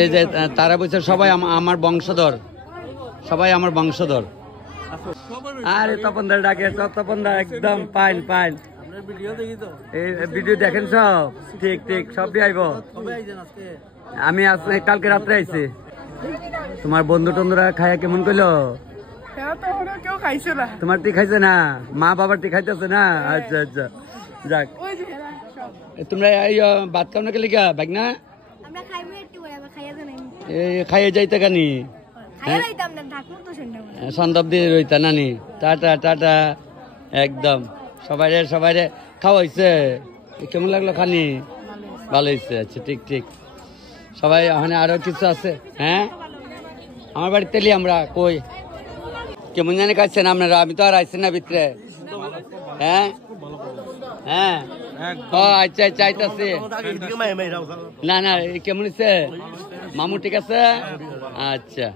এই যে তারা বলছে সবাই আমার বংশধর, সবাই আমার বংশধর। আরে তপন দা ডাকে, তপন দা একদম পাইন পাইন ভিডিও দেখেন সব? ঠিক ঠিক সব দিয়ে আইব। আমি কালকে রাত্রে আইছি। তোমার বন্ধু টন্ধুরা খায়া কেমন কইলো? তোমার টি খাইছে না? মা বাবার টি খাইতেছে না? আচ্ছা আচ্ছা যাক তোমরা ভাত খাও না কে লিখা বাইক না খাইয়ে যাইতে কানি সন্দব দিয়ে রইতা নানি। টাটা টাটা একদম সবাই খাওয়াইছে। কেমন লাগলো খানি? ভালো হয়েছে। আচ্ছা ঠিক ঠিক সবাই ওখানে আরো কিছু আছে। হ্যাঁ আমার বাড়িতে আমরা কই কেমন জানি খাচ্ছেন আপনারা? আমি তো আর আইসি না ভিতরে। হ্যাঁ হ্যাঁ ও আচ্ছা আচ্ছা আইতাছি। না না কেমন হয়েছে মামু? ঠিক আছে আচ্ছা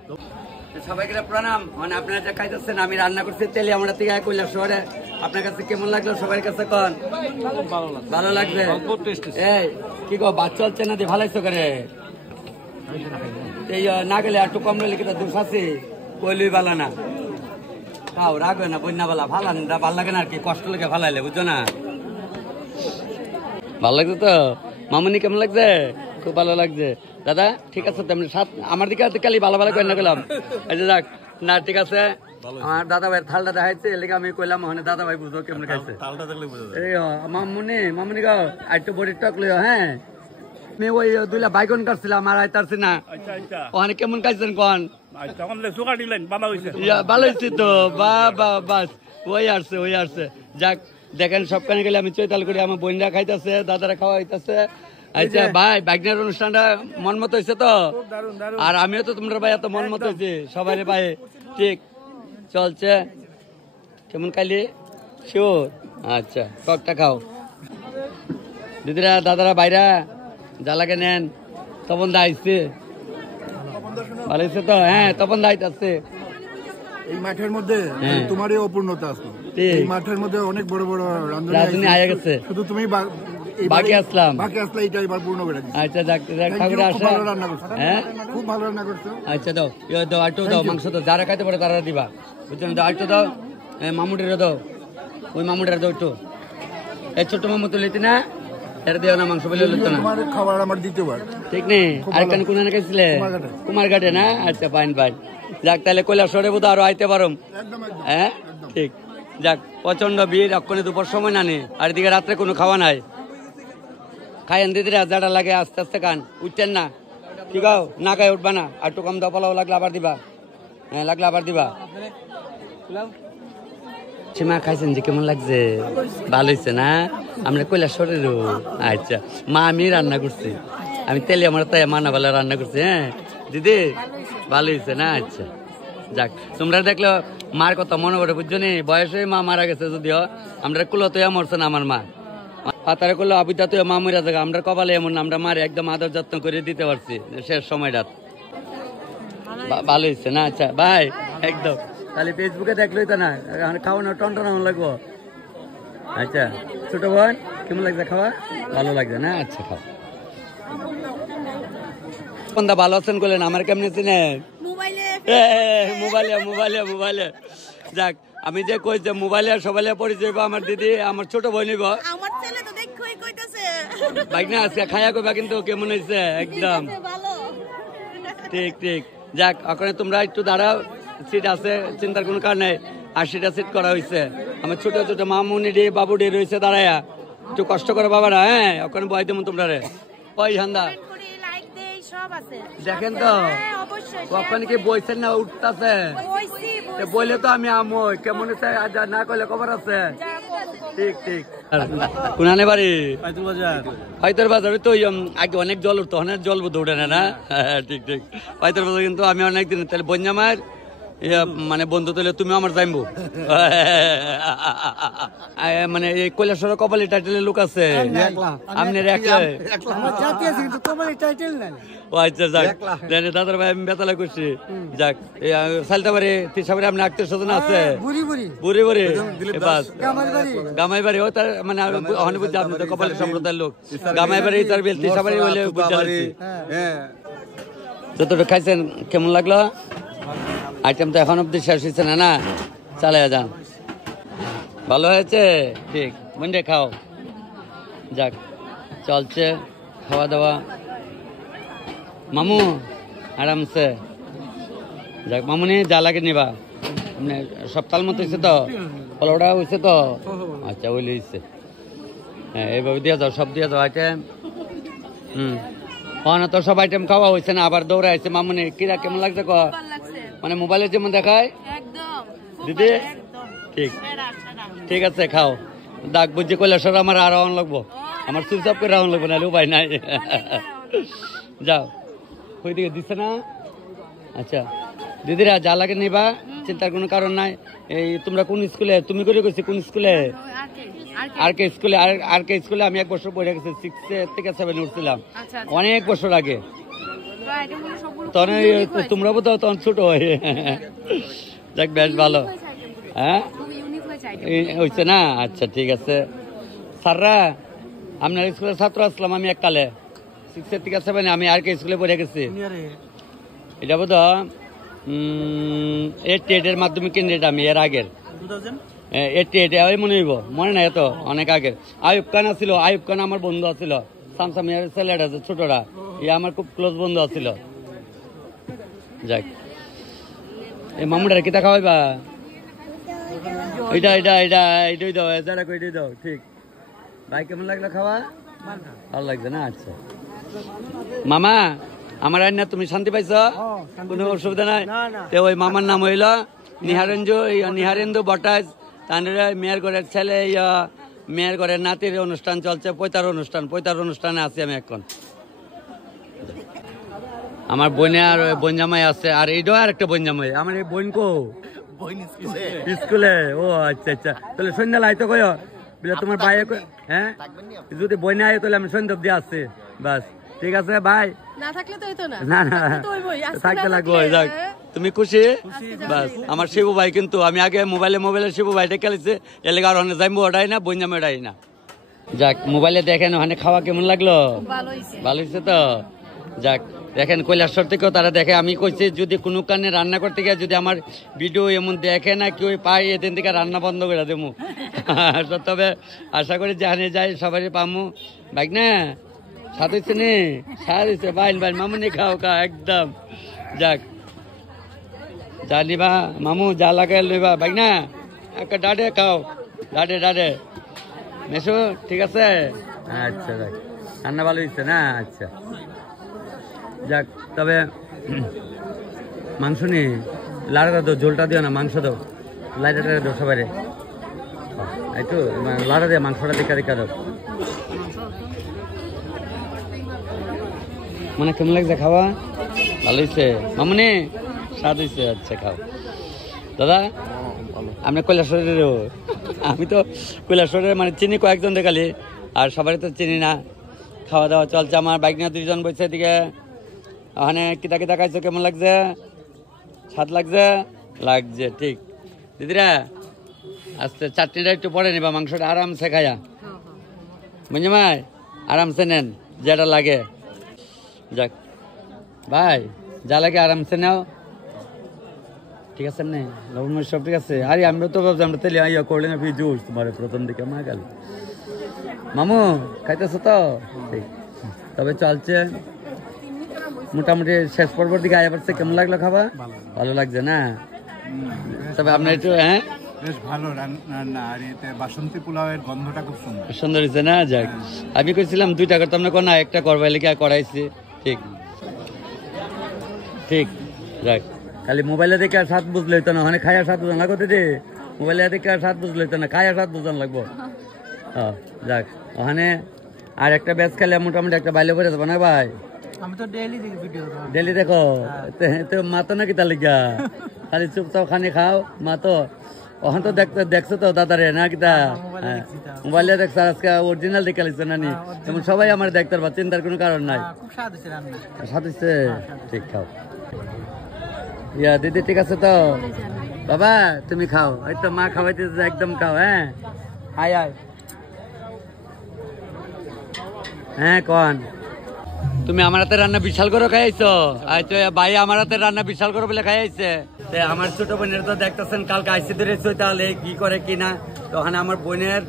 সবাইকে প্রণাম। মানে আপনারা যা খাইতেছেন আমি রান্না করছি তেলে আমরা থেকে কৈলাস শহরে। আপনার কাছে কেমন লাগলো সবার কাছে কন? ভালো লাগবে? এই কি গো বাদ চলছে না দিয়ে ভালো করে এই না গেলে একটু কম গেলে কিন্তু দুঃখ আছে কইলই ভালো না খাও রাখবে না বন্যা বেলা ভালো ভাল লাগে না আর কি, কষ্ট লাগে ভালাইলে বুঝছো না? ভালো লাগছে তো? মামুনি কেমন লাগছে? খুব ভালো লাগছে দাদা। ঠিক আছে তেমনি আমার দিকে কালি ভালো ভালো করে না গেলাম। আচ্ছা যাক না ঠিক আছে। আমার দাদা ভাইয়ের থালটা দেখাইছে এর লিগে আমি কইলাম ওখানে দাদা ভাই বুঝো কেমন খাইছে। মামুনি গো একটু বড়ি টক লইও। হ্যাঁ আমি ওই দুইলা বাইকন কাটছিলাম আর আইতারছি না। ওখানে কেমন খাইছেন কন? ভালো হয়েছে তো বা বাস ওই আসছে। যাক দেখেন সবখানে গেলে আমি চৈতাল করি, আমার বোনরা খাইতেছে, দাদারা খাওয়া হইতেছে। আচ্ছা ভাই বাইকনার অনুষ্ঠানটা মন মতো হয়েছে তো? আর আমিও তো তোমরা ভাই এত মন মতো হয়েছে সবাই ভাই। ঠিক চলছে কেমন খাইলে শিওর? আচ্ছা টকটা খাও। দিদিরা দাদারা বাইরা জ্বালাকে নেন। তপন দা আইসছে, ভালো হয়েছে তো? হ্যাঁ তপন দা আইতাছে। এই মাঠের মধ্যে তোমারই অপূর্ণতা আছে। এই মাঠের মধ্যে অনেক বড় বড় রাঁধুনি আয়া গেছে, শুধু তুমি বাকি আসলাম। এটা এবার পূর্ণ করে দিচ্ছি। আচ্ছা যাক ঠাকুরে আসা। হ্যাঁ খুব ভালো রান্না করছো। আচ্ছা দাও দাও আটু দাও, মাংস দাও, যারা খাইতে পারে তারা দিবা, বুঝছেন? দাও আটু দাও, মামুটিরা দাও, ওই মামুটিরা দাও একটু। এই ছোট্ট মামু তো লিতি না, এটা দিও না, মাংস বলে লিতো না। তোমার খাবার আমার দ্বিতীয়বার। ঠিক নেই? আর কেন কোন খাইছিলে? কুমারঘাটে না? আচ্ছা পাইন পাইন। যাক তাহলে কৈলাসহরে বোধ আরো আইতে পারো। হ্যাঁ ঠিক। যাক প্রচন্ড ভিড়, এক্ষণে দুপুর সময় না নেই, আর এদিকে রাত্রে কোনো খাওয়া নাই। খাইয়েন দিদিরা, যাটা লাগে আস্তে আস্তে খান, উঠছেন না। ঠিক আছে না খাই উঠবা না, আর একটু কম দাও, পোলাও লাগলে আবার দিবা। হ্যাঁ লাগলে আবার দিবা। সীমা খাইছেন যে কেমন লাগছে? ভালো হয়েছে না? আমরা কৈলাসহরেরও। আচ্ছা মা আমি রান্না করছি, আমি তেলে আমার তাই মানা বেলা রান্না করছি। হ্যাঁ দিদি ভালো হয়েছে না? আচ্ছা যাক, তোমরা দেখলো মার কথা মনে পড়ে, বুঝছো নি? বয়সে মা মারা গেছে, যদিও আমরা কুলো তো মরছে না আমার মা। পাতারে করলো আবিদা তো মা মরা জায়গা, আমরা কপালে এমন আমরা মারে একদম আদর যত্ন করে দিতে পারছি শেষ সময়টা। ভালো হয়েছে না? আচ্ছা ভাই একদম। তাহলে ফেসবুকে দেখলোই তো না, খাওয়ানো টনটনানো লাগবো। আচ্ছা ছোট বোন কেমন লাগছে খাওয়া? ভালো লাগছে না? আচ্ছা খাও। কোনটা ভালো আছেন বলেন, আমার কেমনে চিনেন? মোবাইলে। যাক আমি যে কই যে মোবাইলে সবাই পরিচয় আমার দিদি, আমার ছোট বোন নিব, আমার ছেলে তো দেখই কইতাছে বাইক না আজকে খাইয়া কইবা কিন্তু কেমন হয়েছে একদম। ভালো। ঠিক ঠিক। যাক ওখানে তোমরা একটু দাঁড়াও, সিট আছে, চিন্তার কোনো কারণ নেই। 80টা সিট করা হয়েছে। আমার ছোট ছোট মামুনি ডে বাবু ডে রয়েছে দাঁড়ায়া, একটু কষ্ট করে বাবারা। হ্যাঁ ওখানে বয় দেবো তোমরা রে, ওই ঝান্দা দেখেন তো কখন কি বইছেন না উঠতেছে, বইলে তো আমি আমই কেমন না করলে খবর আছে। ঠিক ঠিক। কোনানে বাড়ি? পাইতর বাজার। তো আগে অনেক জল উঠতো, অনেক জল বোধ উঠে না। হ্যাঁ ঠিক ঠিক। পাইতর বাজার কিন্তু আমি অনেকদিন তাহলে বন্যামার মানে বন্ধু তাহলে তুমি আমার যাইবো। মানে এই কৈলাসহর কপালি টাইটেলের লোক আছে আপনার? ও আচ্ছা যাক দাদার ভাই আমি বেতালা করছি। যাক সালতে পারে তিসাবারে আপনার আত্মীয় স্বজন আছে? বুড়ি বুড়ি গামাই বাড়ি। ও তার মানে বুঝছে আপনি তো কপালি সম্প্রদায়ের লোক। গামাই বাড়ি তার বেল তিসাবাড়ি বলে বুঝতে পারছি। যতটুকু খাইছেন কেমন লাগলো? আইটেম তো এখন অব্দি শেষ হয়েছে না, চালিয়ে যান। ভালো হয়েছে? ঠিক বুঝে খাও। যাক চলছে খাওয়া দাওয়া। মামু আরামসে। যাক মামুনি যা লাগে নিবা, সপ্তাহ মতো হয়েছে তো? পোলাওটা হয়েছে তো? আচ্ছা ওইলে হয়েছে। হ্যাঁ এইভাবে দিয়ে যাও, সব দিয়ে যাও আইটেম। তো সব আইটেম খাওয়া হয়েছে না, আবার দৌড়ে আসছে। মামুনি কিরা কেমন লাগছে ক? মানে মোবাইলে যেমন দেখায় দিদি? ঠিক ঠিক আছে খাও। ডাক বুঝছি কৈলাসহর আমার আর রাউন্ড লাগবো, আমার সুইচ অফ করে রাউন্ড লাগবো, না উপায় নাই। যাও ওই দিকে দিচ্ছে না? আচ্ছা দিদিরা যা লাগে নিবা, চিন্তার কোনো কারণ নাই। এই তোমরা কোন স্কুলে? তুমি করে গেছি কোন স্কুলে? আর কে স্কুলে? আর কে স্কুলে আমি 1 বছর পড়ে গেছি, 6 থেকে 7 উঠছিলাম অনেক বছর আগে। তখন তোমরা বোধ তখন ছোট হয়ে। যাক বেশ ভালো। হ্যাঁ হয়েছে না? আচ্ছা ঠিক আছে। স্যাররা আপনার স্কুলের ছাত্র আসলাম আমি এককালে, 6 থেকে 7 আমি আর কে স্কুলে পড়ে গেছি। এটা বোধ 88 মাধ্যমিক কেন্দ্রে আমি এর আগের 88 মনে হইব, মনে নাই এত অনেক আগের। আয়ুব খান আছিল, আয়ুব খান আমার বন্ধু আছিল, সামসামিয়ার ছেলেটা আছে ছোটরা, এ আমার খুব ক্লোজ বন্ধু আছিল। যাক এই মামুটার কিতা খাওয়াইবা? এটা এটা এটা এটাই দাও, যারা এটাই দাও। ঠিক ভাই কেমন লাগলো খাওয়া? ভালো লাগছে না? আচ্ছা মামা আমার আইন না, তুমি শান্তি পাইছ? কোনো অসুবিধা নাই? ওই মামার নাম হইল নিহারেন্দু ভট্টাচ, তার মেয়ের ঘরের ছেলে, মেয়ের ঘরের নাতির অনুষ্ঠান চলছে, পৈতার অনুষ্ঠানে আছি আমি এখন। আমার বোনে আর বোন জামাই আছে, আর এইটাও আর একটা বোন জামাই। আমার এই বোন কো স্কুলে। ও আচ্ছা আচ্ছা, তাহলে সন্ধ্যা লাইতো কয় বলে তোমার ভাই, হ্যাঁ যদি বই না আয় তাহলে আমি সন্ধ্যা অব্দি আসছি, বাস ঠিক আছে ভাই। না থাকলে তো হইতো না। না না তো হইবই, আজকে থাকতে না লাগবে। থাকলে, যাক হ্যাঁ। তুমি খুশি? বাস আমার শিবু ভাই, কিন্তু আমি আগে মোবাইলে শিবু ভাইটা খেলেছে, এলাকা আর অনেক যাইবো ওটাই না, বইনাম ওটাই না। যাক মোবাইলে দেখেন ওখানে খাওয়া কেমন লাগলো? ভালো হইছে। ভালো হয়েছে তো? যাক দেখেন কৈলাসহর থেকেও তারা দেখে। আমি কইছি যদি কোনো কারণে রান্না করতে গিয়ে যদি আমার ভিডিও এমন দেখে না কেউ পাই, এদিন থেকে রান্না বন্ধ করে দেবো। তবে আশা করি যেখানে যাই সবারই পামু। বাইক না স্বাদ হয়েছে নি? স্বাদ হয়েছে। বাইন বাইন মামুনি খাও খাও একদম। যাক যা নিবা মামু, যা লাগাই লইবা বাইক না, একটা ডাডে খাও, ডাডে ডাডে মেশো, ঠিক আছে? আচ্ছা যাক রান্না ভালো হয়েছে না? আচ্ছা যাক, তবে মাংস নেই, লাড়াটা দাও, ঝোলটা দিও না, মাংস দাও, লাইটাটা দাও সবাই, একটু লাড়া দিয়ে মাংসটা দেখা দাও। মানে কেমন লাগছে খাওয়া? ভালো হয়েছে মামুনি? স্বাদ হয়েছে? আচ্ছা খাও। দাদা আমি কৈলাসহরের, আমি তো কৈলাসহরের মানে চিনি কয়েকজন দেখালি, আর সবারই তো চিনি না। খাওয়া দাওয়া চলছে আমার, বাইক নিয়ে দুইজন বসে এদিকে। ওখানে কিতা কিতা খাইছো, কেমন লাগছে? স্বাদ লাগছে? লাগছে, ঠিক। দিদিরা আস্তে চাটনিটা একটু পরে নিবা, মাংসটা আরামসে খায়া, বুঝলি ভাই, আরামসে নেন যেটা লাগে। যাক ভাই যা লাগে আরামসে নাও, ঠিক আছে? না লবণ মরিচ সব ঠিক আছে? আরে আমরা তো ভাবছি আমরা তেলে ইয়া করলে না জুস তোমার প্রথম দিকে মা গেল। মামু খাইতেছো তো? ঠিক, তবে চলছে মোটামুটি শেষ পর্বর দিকে আয়া পড়ছে। কেমন লাগলো খাবা? ভালো লাগছে না? তবে আপনার একটু হ্যাঁ বেশ ভালো রান্না, আর এতে বাসন্তী পোলাওয়ের গন্ধটা খুব সুন্দর সুন্দর হয়েছে না? যাক আমি কইছিলাম দুইটা করতাম না, কোনো একটা করবা লিখে করাইছি, ঠিক ঠিক। যাক খালি মোবাইলে দেখে আর স্বাদ বুঝলে হইতো না, ওখানে খাইয়া স্বাদ বুঝান লাগতো রে, মোবাইলে দেখে আর স্বাদ বুঝলে হইতো না, খাইয়া স্বাদ বুঝান লাগবো। যাক ওখানে আর একটা ব্যাচ খেলে মোটামুটি একটা বাইলে পড়ে যাবো না ভাই? আমি তো ডেইলি দেখি ভিডিও। ডেলি দেখো তো মাতো নাকি তার লিগা খালি চুপচাপ খানি খাও মাতো। ওখান তো দেখছো তো দাদারে না কিতা? মোবাইলে দেখছো, আজকে অরিজিনাল দেখে লিখছো নানি, তেমন সবাই আমার দেখতে পারবা, চিন্তার কোনো কারণ নাই। খুব স্বাদ হয়েছে রান্না। স্বাদ হচ্ছে? ঠিক, খাও। ইয়া দিদি ঠিক আছে তো? বাবা তুমি খাও, এই তো মা খাওয়াইতেছে, একদম খাও। হ্যাঁ আয় আয়, হ্যাঁ কন তুমি আমার হাতে রান্না বিশাল করে খাইছো? আচ্ছা ভাই আমার হাতে রান্না বিশাল করে বলে খাইছে। আমার ছোট বোনের তো দেখতেছেন কালকে আইসি ধরেছে, তাহলে কি করে কিনা। তো ওখানে আমার বোনের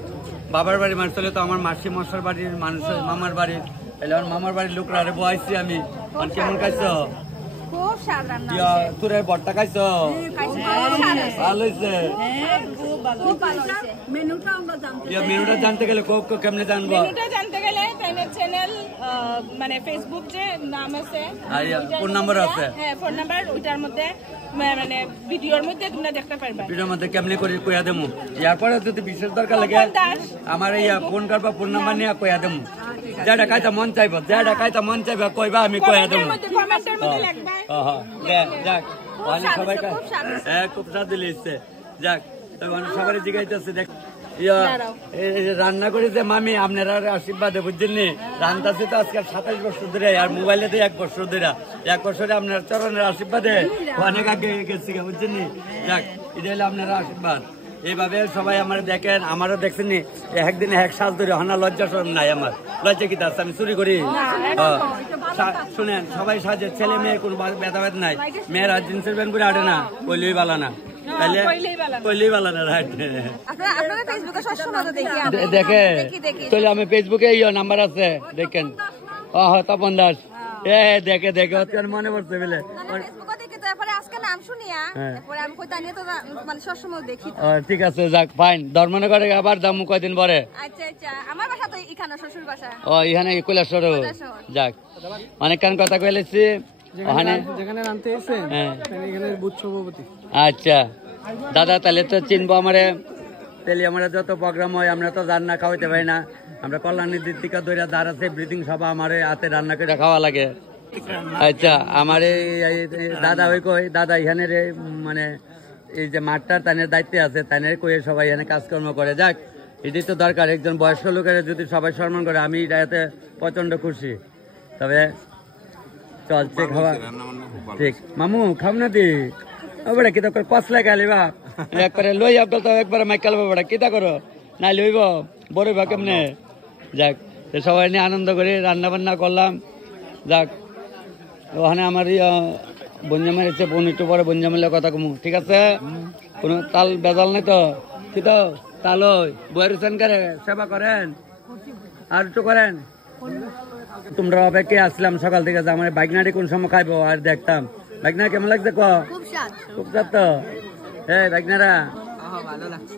বাবার বাড়ির মানুষ হলে তো আমার মাসি মশার বাড়ির মানুষ, মামার বাড়ির, তাহলে আমার মামার বাড়ির লোকরা আরে বয়াইছি আমি। কেমন খাইছো? খুব স্বাদ রান্না। তোরে ভর্তা খাইছো? ভালো হয়েছে। খুব ভালো হয়েছে। মেনুটা আমরা জানতে মেনুটা জানতে গেলে কেমনে জানবো? মেনুটা জানতে গেলে তাইনের চ্যানেল মানে ফেসবুক যে নাম আছে, ফোন নাম্বার আছে, হ্যাঁ ফোন নাম্বার, ওইটার মধ্যে মানে ভিডিওর মধ্যে তোমরা দেখতে পারবে। ভিডিওর মধ্যে কেমনে করে কইয়া দেবো, এরপরে যদি বিশেষ দরকার লাগে আমার এই ফোন করবা, ফোন নাম্বার নিয়ে কইয়া দেবো। যেটা খাইতে মন চাইবো, যেটা খাইতে মন চাইবে কইবা, আমি কইয়া দেবো। কমেন্টের মধ্যে লিখবা। যাক সবাই হ্যাঁ খুব স্বাদ দিলে। যাক সবাই জিগাইতেছে, দেখ রান্না করেছে মামি আপনারা আশীর্বাদে, বুঝছেন নি? রান্নাছে তো আজকাল 27 বছর ধরে, আর মোবাইলে তো 1 বছর ধরে, 1 বছরে আপনার চরণের আশীর্বাদে অনেক আগে গেছি, বুঝছেন নি? যাক এটা হলো আপনারা আশীর্বাদ। এইভাবে সবাই আমার দেখেন, আমারও দেখছেন নি একদিনে 1 সাজ ধরে, হনা লজ্জা সরম নাই আমার। লজ্জা কি আছে? আমি চুরি করি? শুনেন সবাই সাজে, ছেলে মেয়ে কোনো ভেদাভেদ নাই, মেয়েরা জিন্সের প্যান্ট করে আটে না, কইলেই বালা না, তাহলে কইলেই বালা না। রাইট দেখে চলে আমি ফেসবুকে নাম্বার আছে দেখেন। তপন দাস দেখে দেখে মনে পড়ছে বলে ঠিক আছে। যাক ফাইন, ধর্মনগরে আবার যাবো কয়দিন পরে। ও এখানে কৈলাসহর। যাক অনেকক্ষণ কথা কইলেছি ওখানে, যেখানে নামতে এসেছেন এখানে বুথ সভাপতি। আচ্ছা দাদা তাহলে তো চিনবো আমারে, তাহলে আমরা যত প্রোগ্রাম হয় আমরা তো রান্না খাওয়াইতে পারি না। আমরা কল্যাণী দিদিকা দৈরা দ্বার আছে, ব্রিদিং সভা আমার হাতে রান্না করে খাওয়া লাগে। আচ্ছা আমার দাদা ওই কই দাদা এখানে রে মানে এই যে মাঠটার তানের দায়িত্বে আছে, তানের কয়ে সবাই এখানে কাজকর্ম করে। যাক, এটাই তো দরকার, একজন বয়স্ক লোকের যদি সবাই সম্মান করে, আমি এটাতে প্রচন্ড খুশি। তবে চলছে খাওয়া, ঠিক মামু খাও না দি বেড়া কিতা করে কসলা খালি বাপ একবারে লই আপনার তো একবারে মাইকাল বেড়া কিতা করো না লইব বড় বা কেমনে। যাক, সবাই নিয়ে আনন্দ করে রান্না বান্না করলাম। যাক, ওখানে আমার বঞ্জামের এসে বোন একটু পরে বঞ্জামের কথা কমু, ঠিক আছে? কোনো তাল বেজাল নাই তো? কি তো তাল বইয়ের করে সেবা করেন আর একটু করেন। তোমরা অপেক্ষায় আসলাম সকাল থেকে যে আমার বাইকনাটি কোন সময় খাইবো আর দেখতাম। বাইকনা কেমন লাগছে ক? খুব স্বাদ তো। হ্যাঁ বাইকনারা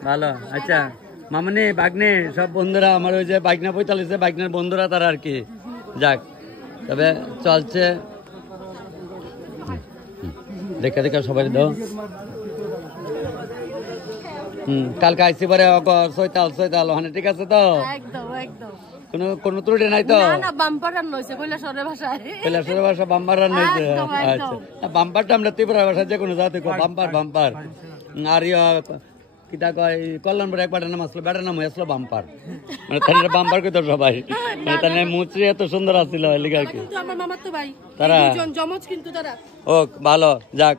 ভালো। আচ্ছা মামনি বাগনে সব বন্ধুরা আমার ওই যে বাইকনা 45 বাইকনার বন্ধুরা তারা আর কি। যাক, তবে চলছে দেখা দেখা সবাই দাও। কালকে আইসি পরে সৈতাল ওখানে ঠিক আছে তো? কোনো ত্রুটি নাই তো? বাম্পার রান্না হয়েছে কৈলাসরের ভাষায়। কৈলাসরের ভাষা বাম্পার রান্না হয়েছে। আচ্ছা, বাম্পারটা আমরা ত্রিপুরা ভাষা যে কোনো জাতি বাম্পার। আর কিতা কয় কল্যাণপুরে এক বাটার নাম আসলো, বেটার নাম আসলো বাম্পার, মানে তাদের বাম্পার কইতো সবাই, মানে তাদের মুচরি এত সুন্দর আসছিল এলিগা কি। আমার মামার তো ভাই তারা জমজ কিন্তু তারা। ও ভালো। যাক,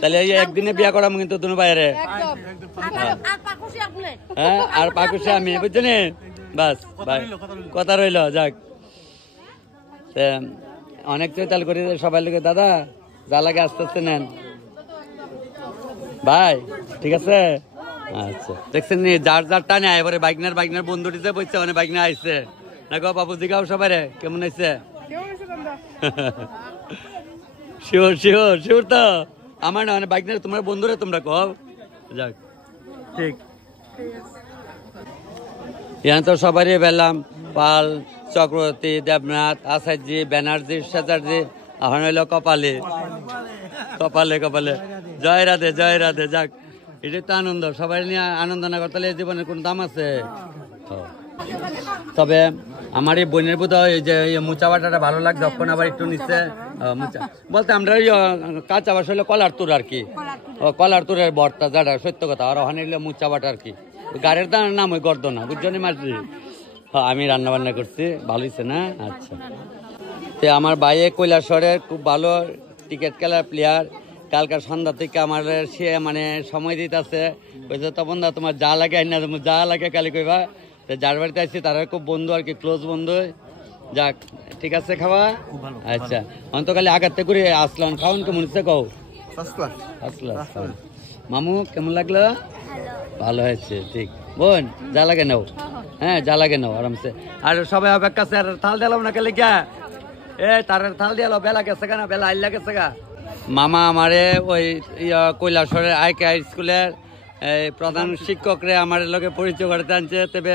তাহলে এই একদিনে বিয়া করাম কিন্তু তুমি বাইরে। হ্যাঁ, আর পাকুশে আমি বুঝছেন। বাস ভাই কথা রইল। যাক, অনেক চৈতাল করি সবাই লোকে। দাদা যা লাগে আস্তে আস্তে নেন ভাই, ঠিক আছে? আচ্ছা, দেখছেন নি যার যার টানে এবারে বাইকনার বন্ধুটি যে বসছে মানে বাইকনা আইছে না গো বাবু, জিগাও সবাই রে কেমন হয়েছে? শিওর তো আমার না, মানে বাইকনার তোমার বন্ধুরে তোমরা কও। যাক, ঠিক। এখানে তো সবারই পেলাম, পাল, চক্রবর্তী, দেবনাথ, আচার্যি, ব্যানার্জি, সেচার্জি, এখন হইল কপালে। জয় রাধে। যাক, এটাই তো আনন্দ, সবাই নিয়ে আনন্দ না করতে জীবনের কোন দাম আছে? তবে আমার এই বোনের বোধ হয় যে মুচা বাটাটা ভালো লাগে, যখন আবার একটু নিচ্ছে মুচা বলতে আমরা কাঁচা বাস হইলো কলার তুর আর কি, কলার তুরের বর্তা যাটা সত্য কথা। আর ওখানে এলো মুচা বাটা আর কি, গাড়ির নাম ওই গর্দনা, বুঝছনি মাঝি। আমি রান্না বান্না করছি, ভালো হয়েছে না? আচ্ছা, তো আমার ভাইয়ে কৈলাসরের খুব ভালো ক্রিকেট খেলার প্লেয়ার। কালকার সন্ধ্যা থেকে আমার সে মানে সময় দিতেছে, বলছে তপন দা তোমার যা লাগে না, তোমার যা লাগে কালি কইবা। তো যার বাড়িতে আসছি তারা খুব বন্ধু আর কি, ক্লোজ বন্ধু। যাক, ঠিক আছে খাওয়া। আচ্ছা, অন্তকালে আঘাতে করে আসলাম, খাওয়ান কেমন হচ্ছে কও? মামু কেমন লাগলো? ভালো হয়েছে, ঠিক। বোন যা লাগে নাও, হ্যাঁ যা লাগে নাও আরামসে। আর সবাই অপেক্ষা আছে, আর থাল দিলাম না কেলে গা তার থাল দিয়ালো, বেলা গেছে গা না, বেলা আইলা গেছে গা। মামা আমারে ওই কৈলাসরের আইকে স্কুলের প্রধান শিক্ষকরে আমার লোকে পরিচয় করতে আনছে। তবে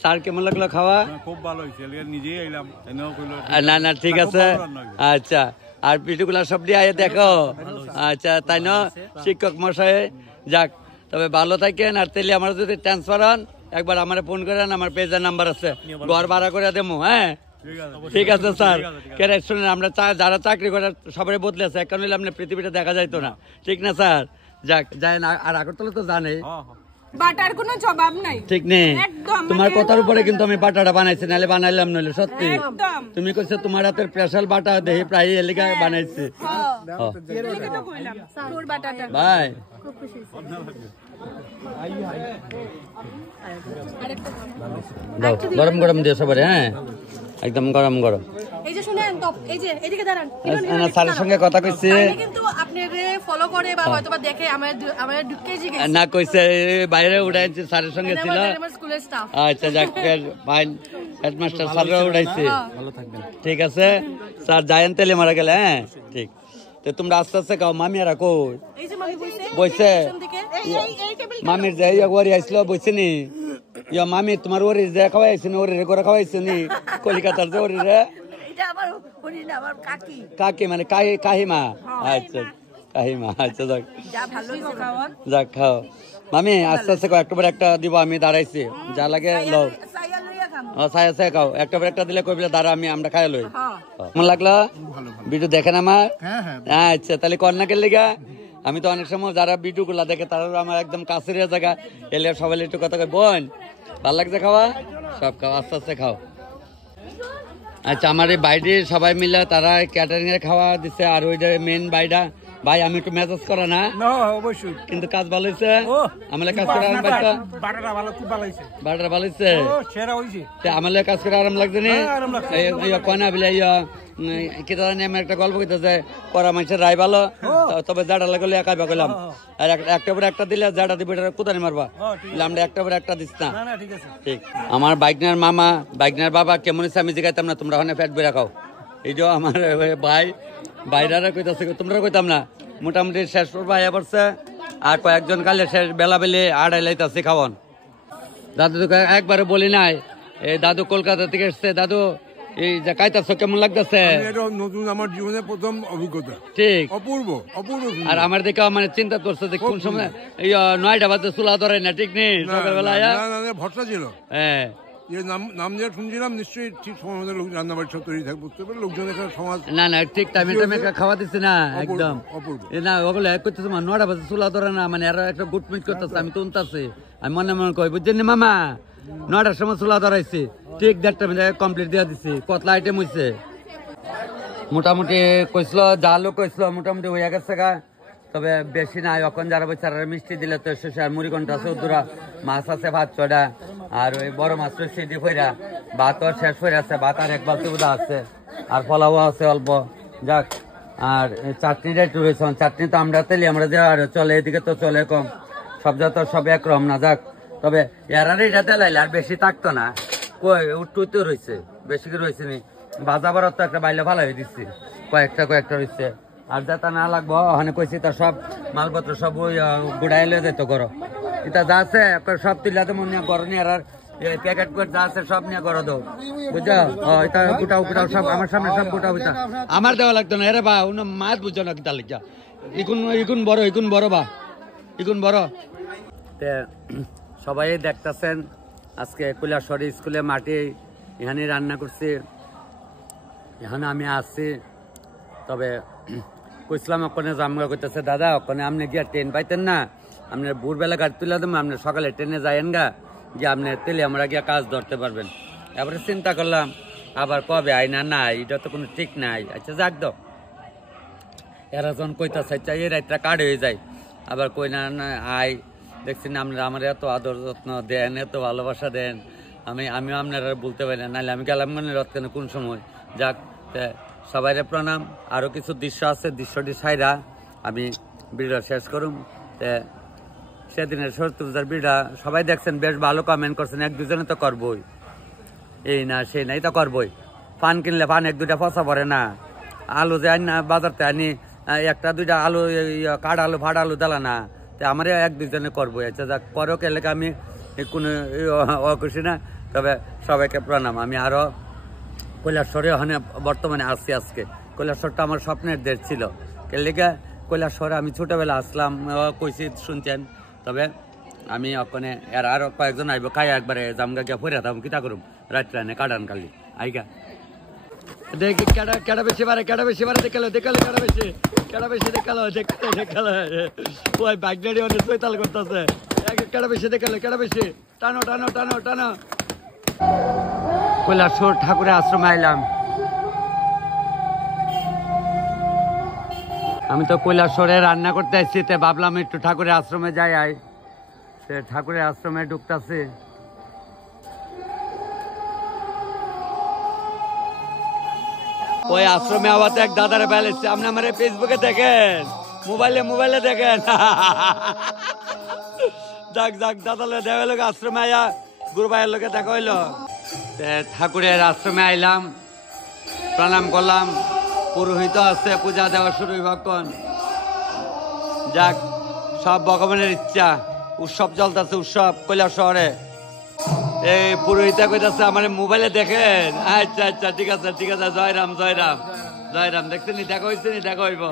স্যার কেমন লাগলো খাওয়া? খুব ভালো হয়েছে, নিজেই আইলাম। না ঠিক আছে। আচ্ছা, আর পিঠুগুলা সব দিয়ে আয় দেখো। আচ্ছা, তাই না শিক্ষক মশাই? যাক, তবে ভালো থাকেন। আর তাহলে আমার যদি ট্রান্সফার হন একবার আমার ফোন করেন, আমার পেজের নাম্বার আছে, ঘর ভাড়া করে দেবো। হ্যাঁ ঠিক আছে স্যার। কেন শুনেন, আমরা যারা চাকরি করে সবাই বদলেছে, এখন হইলে আপনার পৃথিবীটা দেখা যাইতো না, ঠিক না স্যার? যাক, যায় না। আর আগরতলা তো জানে বাটার কোনো জবাব নাই, ঠিক নেই? তোমার কথার উপরে কিন্তু আমি বাটাটা বানাইছি, নাহলে বানাইলাম নইলে সত্যি। তুমি কইছো তোমার হাতের স্পেশাল বাটা দেহি প্রায় এলাকা বানাইছি ভাই। গরম গরম দিয়ে সবারে, হ্যাঁ একদম গরম গরম। এই যে শুনেন তো, এই যে এদিকে দাঁড়ান, স্যারের সঙ্গে কথা কইছি কিন্তু আপনারে ফলো করে বা হয়তোবা দেখে আমার ঢুকে গেছে না, কইছে বাইরে উড়াইছে, স্যারের সঙ্গে ছিল। স্কুলের স্টাফ। আচ্ছা যাক, ফাইন। হেডমাস্টার স্যাররা উড়াইছে, ভালো থাকবেন, ঠিক আছে স্যার। যায়েন তেলে মারা গেলে, হ্যাঁ ঠিক। তো তোমরা আস্তে আস্তে খাও। মামি আর কো বইছে, মামির যে ওরি আইছিল বইছে নি, মামি তোমার ওরি যে খাওয়াইছে নি, ওরি করে খাওয়াইছে নি কলিকাতার যে ওরি রে কাকি, মানে কাহিমা। আচ্ছা কাহিমা, আচ্ছা যাক যাক খাও। মামি আস্তে আস্তে খাও, একটা পর একটা দিব, আমি দাঁড়াইছি, যা লাগে লও। ছায়া ছায়া খাও, একটা পর একটা দিলে কইলে দাঁড়া, আমরা খাই লই। কেমন লাগলো ভিডিও দেখেন আমার? আচ্ছা, তাহলে কন্যা কে লিগা আমি তো অনেক সময় যারা ভিডিও গুলা দেখে তারা আমার একদম কাছের জায়গা এলে সবাই একটু কথা কয় বোন ভাল লাগছে খাওয়া সব খাও আস্তে আস্তে খাও। আচ্ছা আমার এই বাইরে সবাই মিলে তারা ক্যাটারিং এর খাওয়া দিচ্ছে আর ওইটা মেন বাইটা ভাই আমি একটু মেসেজ করা না অবশ্যই কিন্তু কাজ ভালো হয়েছে আমাদের কাজ করে আরাম পাইছো বাটাটা ভালো খুব ভালো হয়েছে বাটার ভালো হয়েছে সেরা হয়েছে আমাদের কাজ করে আরাম লাগছে নি কয়না বিলে কি আমি একটা গল্প করতেছে করা মানুষের রায় ভালো তবে জাডা লাগলে একাই বাগলাম আর একটা পরে একটা দিলে জাডা দিবে এটা কোথায় মারবা আমরা একটা পরে একটা দিস না ঠিক। আমার বাইকনার মামা বাইকনার বাবা কেমন আছে আমি জিগাইতাম না তোমরা ওখানে ফ্যাট বেড়া খাও এই যে আমার ভাই বাইরারা কইতাছে তোমরা কইতাম না মোটামুটি শেষ করবা পড়ছে আর কয়েকজন কালে শেষ বেলা বেলে আড়াই লাইতাছে খাওয়ান। দাদু তো একবারে বলি নাই এই দাদু কলকাতা থেকে এসছে দাদু এই যে কাইতাছো কেমন লাগতেছে নতুন আমার জীবনে প্রথম অভিজ্ঞতা ঠিক অপূর্ব অপূর্ব আর আমার দেখে মানে চিন্তা করছে যে কোন সময় এই 9টা বাজে চুলা ধরে না ঠিক নেই সকালবেলা ভরসা ছিল হ্যাঁ নাম দিয়ে শুনছিলাম নিশ্চয়ই ঠিক সময় মতো লোক রান্না বাড়ি সব তৈরি থাকে বুঝতে পারলে লোকজন এখানে সমাজ না না ঠিক টাইমে টাইমে খাওয়া দিচ্ছে না একদম অপূর্ব না ওগুলো এক করতেছে 9টা বাজে চুলা ধরে না মানে এরা একটা গুট মিট করতেছে আমি তো উনতাছি আমি মনে মনে কই বুঝছেন মামা 9টার সময় চুলা ধরাইছি ঠিক 1:30 মিনিট কমপ্লিট দিয়ে দিছি কতলা আইটেম হয়েছে মোটামুটি কইছিল যা লোক কইছিল মোটামুটি হয়ে গেছে গা তবে বেশি নাই এখন যারা বেচারা মিষ্টি দিলে তো শেষে আর মুড়ি ঘন্টা চৌধুরা মাছ আছে ভাত চড়া আর ওই বড় মাছ রয়েছে ডি ফইরা ভাত শেষ হয়ে আছে ভাত আর এক বালতি উদা আছে আর পোলাও আছে অল্প যাক আর চাটনিটা একটু রয়েছে চাটনি তো আমরা তেলি আমরা যে আর চলে এদিকে তো চলে কম সব যত সব একরকম না যাক তবে এরারে এটা তেলাইলে আর বেশি থাকতো না কই উঠতে রয়েছে বেশি করে রয়েছে নি ভাজা বরাত তো একটা বাইলে ভালো হয়ে দিচ্ছি কয়েকটা রয়েছে আর যাতা না লাগবো ওখানে কইছি তা সব মালপত্র সব গুড়াইলে যেত করো এটা যা আছে সব তুলাতে মনে করো নি আর প্যাকেট করে যা আছে সব নিয়ে করো দাও বুঝছো এটা গুটাও সব আমার সামনে সব গুটাও বুঝা আমার দেওয়া লাগতো না এরে বা উনি মাছ বুঝছো না কিতা লিখা ইকুন বড় বা ইকুন বড় সবাই দেখতেছেন আজকে কৈলাসহর স্কুলে মাটি এখানে রান্না করছি এখানে আমি আসছি তবে কইসলাম ওখানে জামগা করতেছে দাদা ওখানে আপনি গিয়া ট্রেন পাইতেন না আপনার ভোরবেলা গাড়ি তুলে দেবো আপনি সকালে ট্রেনে যাইয়েন গা গিয়ে আপনি তেলে আমরা গিয়া কাজ ধরতে পারবেন। এবারে চিন্তা করলাম আবার কবে আই না নাই এটা তো কোনো ঠিক নাই আচ্ছা যাক দাও এরা যখন কইতাছে আচ্ছা এই রাতটা কাট হয়ে যায় আবার কই না আই দেখছি না আপনারা আমার এত আদর যত্ন দেন এত ভালোবাসা দেন আমিও আপনারা বলতে পারি না নাহলে আমি গেলাম মনে রক্ষণ কোন সময় যাক সবাইরে প্রণাম আরো কিছু দৃশ্য আছে দৃশ্যটি সাইরা আমি ভিডিও শেষ করুম সেদিনের শত্রুতার ভিডিও সবাই দেখছেন বেশ ভালো কমেন্ট করছেন এক দুজনে তো করবই এই না সেই নাই তো করবই পান কিনলে পান এক দুইটা পচা পড়ে না আলু যে আনি না বাজারতে আনি একটা দুইটা আলু কাঠ আলু ভাড়া আলু দিলা না আমার এক দুজনে করবো আচ্ছা যাক করো এলাকা আমি কোনো অখুশি না তবে সবাইকে প্রণাম। আমি আরো কৈলাসহরে ওখানে বর্তমানে আসছি আজকে কৈলাসহরটা আমার স্বপ্নের দেশ ছিল কেলিকা কৈলাসহরে আমি ছোটবেলা আসলাম কইছি শুনছেন তবে আমি ওখানে এর আরো কয়েকজন আইব খাই একবারে জামগা গিয়া ফিরে থাম কিতা করুম রাত রানে কাটান কালি আইগা দেখি কেডা বেশি বারে দেখালো কেডা বেশি দেখালো ওই বাইক গাড়ি অনেক চৈতাল করতেছে কেডা বেশি টানো কৈলাসহর ঠাকুরের আশ্রমে আইলাম আমি তো কৈলাসহরে রান্না করতে আসছি তে ভাবলাম একটু ঠাকুরের আশ্রমে যাই ঠাকুরের আশ্রমে ঢুকতেছি ওই আশ্রমে আবার এক দাদারে বেলেছে আপনি আমার ফেসবুকে দেখেন মোবাইলে দেখেন যাক দাদালে দেওয়া লোক আশ্রমে আয়া গুরু ভাইয়ের লোকে দেখা হইলো ঠাকুরের আশ্রমে আইলাম প্রণাম করলাম পুরোহিত আছে পূজা দেওয়া শুরু হইবক্ষণ যাক সব ভগবানের ইচ্ছা উৎসব চলতেছে উৎসব কৈলাসহরে এই পুরোহিতা কইতাছে আমার মোবাইলে দেখেন আচ্ছা ঠিক আছে জয় রাম দেখছেন দেখা হয়েছে দেখা হইব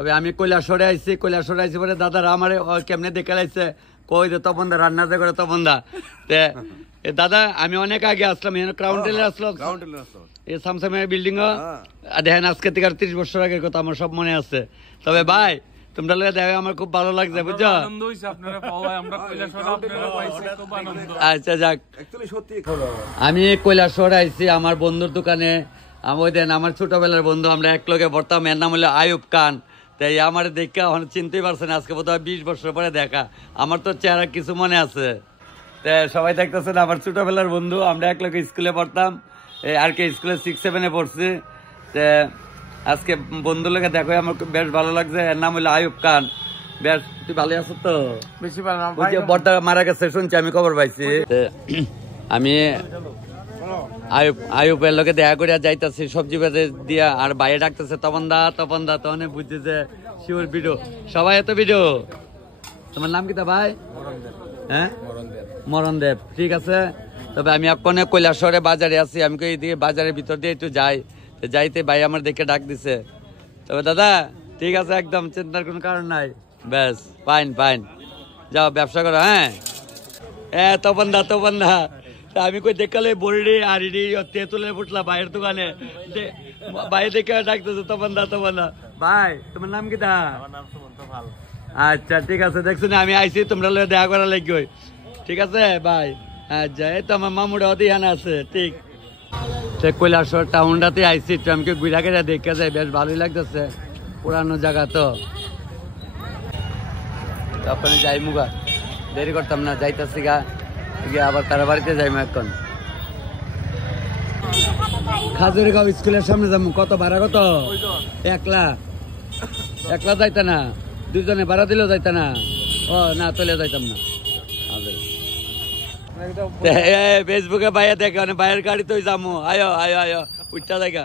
তবে আমি কৈলাসরে আইছি পরে দাদারা আমার কেমনে দেখে লাইছে কই যে তপন দা রান্না যে করে তপন দা দাদা আমি অনেক আগে আসলাম এখানে ক্রাউন টেলে আসলাম এই সামসামের বিল্ডিং দেখেন আজকে থেকে 30 বছর আগের কথা আমার সব মনে আছে। তবে ভাই তোমরা লোক দেখে আমার খুব ভালো লাগছে বুঝছো। আচ্ছা যাক, আমি কৈলাসর আইছি আমার বন্ধুর দোকানে। ওই দেন আমার ছোটবেলার বন্ধু, আমরা এক লগে পড়তাম, এর নাম হলো আয়ুব খান। তাই আমার দেখা চিনতেই পারছেন, আজকে বোধহয় 20 বছর পরে দেখা। আমার তো চেহারা কিছু মনে আছে। সবাই দেখতেছেন আমার ছোটবেলার বন্ধু, আমরা এক লগে স্কুলে পড়তাম, আর কি স্কুলে 6-7 পড়ছি। আজকে বন্ধু লোকে দেখো আমার বেশ ভালো লাগছে। এর নাম হলো আয়ুব খান। বেশ তুই ভালো আছো তো? বেশি ভালো বর্দা মারা গেছে শুনছি, আমি খবর পাইছি। আমি আয়ুবের লোকে দেখা করিয়া যাইতেছি সবজি বাজে দিয়া, আর বাইরে ডাকতেছে তপন দা তখন বুঝছি যে শিওর ভিডিও। সবাই এত ভিডিও। তোমার নাম কি তা ভাই? হ্যাঁ মরণ দেব, ঠিক আছে। তবে আমি এখনো কৈলাসরে বাজারে আছি, আমি এইদিকে বাজারের ভিতর দিয়ে একটু যাইতে ভাই আমার দেখে ডাক দিছে। তবে দাদা ঠিক আছে, একদম চিন্তার কোনো কারণ নাই। ব্যাস ফাইন যাও ব্যবসা করো। হ্যাঁ তপন দা আমি কই দেখালে বললি আর তেঁতুলে ফুটলা ভাইয়ের দোকানে, ভাই দেখে ডাকতেছে তপন দা ভাই তোমার নাম কি দা? আচ্ছা ঠিক আছে, দেখছো না আমি আইসি তোমরা লোক দেখা করা লাগবে, ঠিক আছে ভাই। আচ্ছা এই তো আমার মামুরা অধিহান আছে, ঠিক। কৈলাসর টাউনটাতে আইসি, আমি ঘুরা ঘেরা দেখে যাই, বেশ ভালোই লাগতেছে, পুরানো জায়গা তো। তখন যাই মুগা, দেরি করতাম না, যাইতেছি গা আবার তারা বাড়িতে যাই এখন। খাজুরিগাঁও স্কুলের সামনে যাবো, কত ভাড়া কত? 1 লাখ। 1 লাখ যাইতা না, 2 জনে ভাড়া দিলেও যাইতা না। ও না চলে যাইতাম না। ফেসবুকে ভাইয়া দেখে ভাইয়ের গাড়ি তো যাবো, আয়ো উঠটা জায়গা।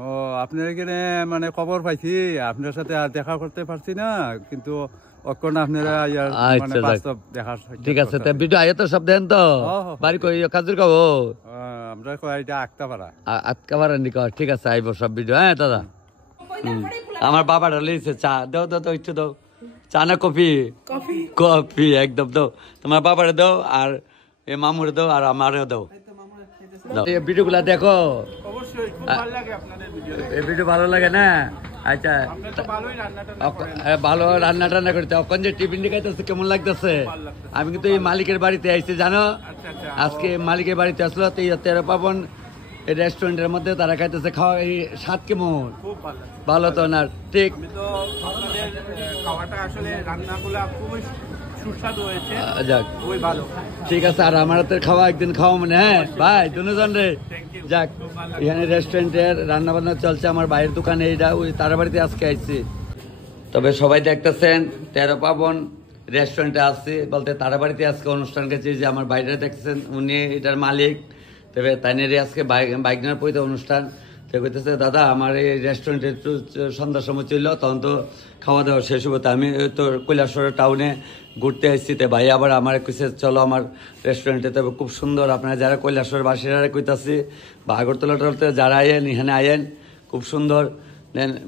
ও আপনার এখানে মানে খবর পাইছি, আপনার সাথে আর দেখা করতে পারছি না, কিন্তু আপনারা ঠিক আছে। ভিডিও আয় তো সব দেন তো, বাড়ি কই খাজুরিগাঁও? আমরা এটা আটকাপাড়া নিক, ঠিক আছে আইব সব ভিডিও। হ্যাঁ দাদা আমার বাবাটা লিখছে চা দাও একটু দাও, চা না কফি একদম দাও, তোমার বাবারে দাও আর এ মামুরে দাও আর আমারও দাও। ভিডিও গুলা দেখো, এই ভিডিও ভালো লাগে না? আচ্ছা ভালো রান্না টান্না করতে এখন যে টিফিন দেখাইতেছে কেমন লাগতেছে? আমি কিন্তু এই মালিকের বাড়িতে আইছি জানো, আজকে মালিকের বাড়িতে আসলো 13 পাবন এই রেস্টুরেন্টের মধ্যে, তারা খাইতেছে খাওয়া এই স্বাদ কেমন? ভালো তো না? ঠিক ঠিক আছে, আর আমার হাতের খাওয়া একদিন খাওয়া মানে। হ্যাঁ ভাই দুজন রে যাক, এখানে রেস্টুরেন্টের রান্না বান্না চলছে আমার ভাইয়ের দোকানে, এইটা ওই তার বাড়িতে আজকে আইছি। তবে সবাই দেখতেছেন 13 পাবন রেস্টুরেন্টে আসছি বলতে তার বাড়িতে আজকে অনুষ্ঠান গেছে, যে আমার বাইরে দেখতেছেন উনি এটার মালিক। তবে তাইনেরই আজকে বাইক নেওয়ার পরে অনুষ্ঠান। তো কইতেছে দাদা আমার এই রেস্টুরেন্টে একটু সন্ধ্যার সময় চললো, তখন তো খাওয়া দাওয়া শেষ হবো, তো আমি তো কৈলাসর টাউনে ঘুরতে আসছি। তো ভাই আবার আমার কইছে চলো আমার রেস্টুরেন্টে। তবে খুব সুন্দর, আপনারা যারা কৈলাসর বাসীরা কইতাছি বা আগরতলাতে যারা আয়েন এখানে আয়েন, খুব সুন্দর,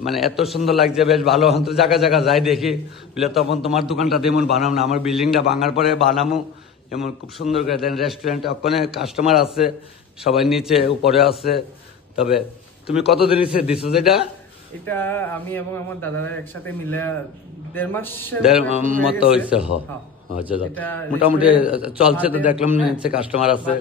মানে এত সুন্দর লাগছে, বেশ ভালো। তো জায়গা যাই দেখি বলে তখন তোমার দোকানটা তেমন বানাম না, আমার বিল্ডিংটা ভাঙার পরে বানামো এমন খুব সুন্দর করে দেন রেস্টুরেন্ট। ওখানে কাস্টমার আছে সবাই, নিচে উপরে আছে। তবে তুমি কতদিন দিছো যেটা? এটা আমি এবং আমার দাদারা একসাথে মিলে 1.5 মাস মতো হয়েছে। মোটামুটি চলছে তো, দেখলাম নিচে কাস্টমার আছে।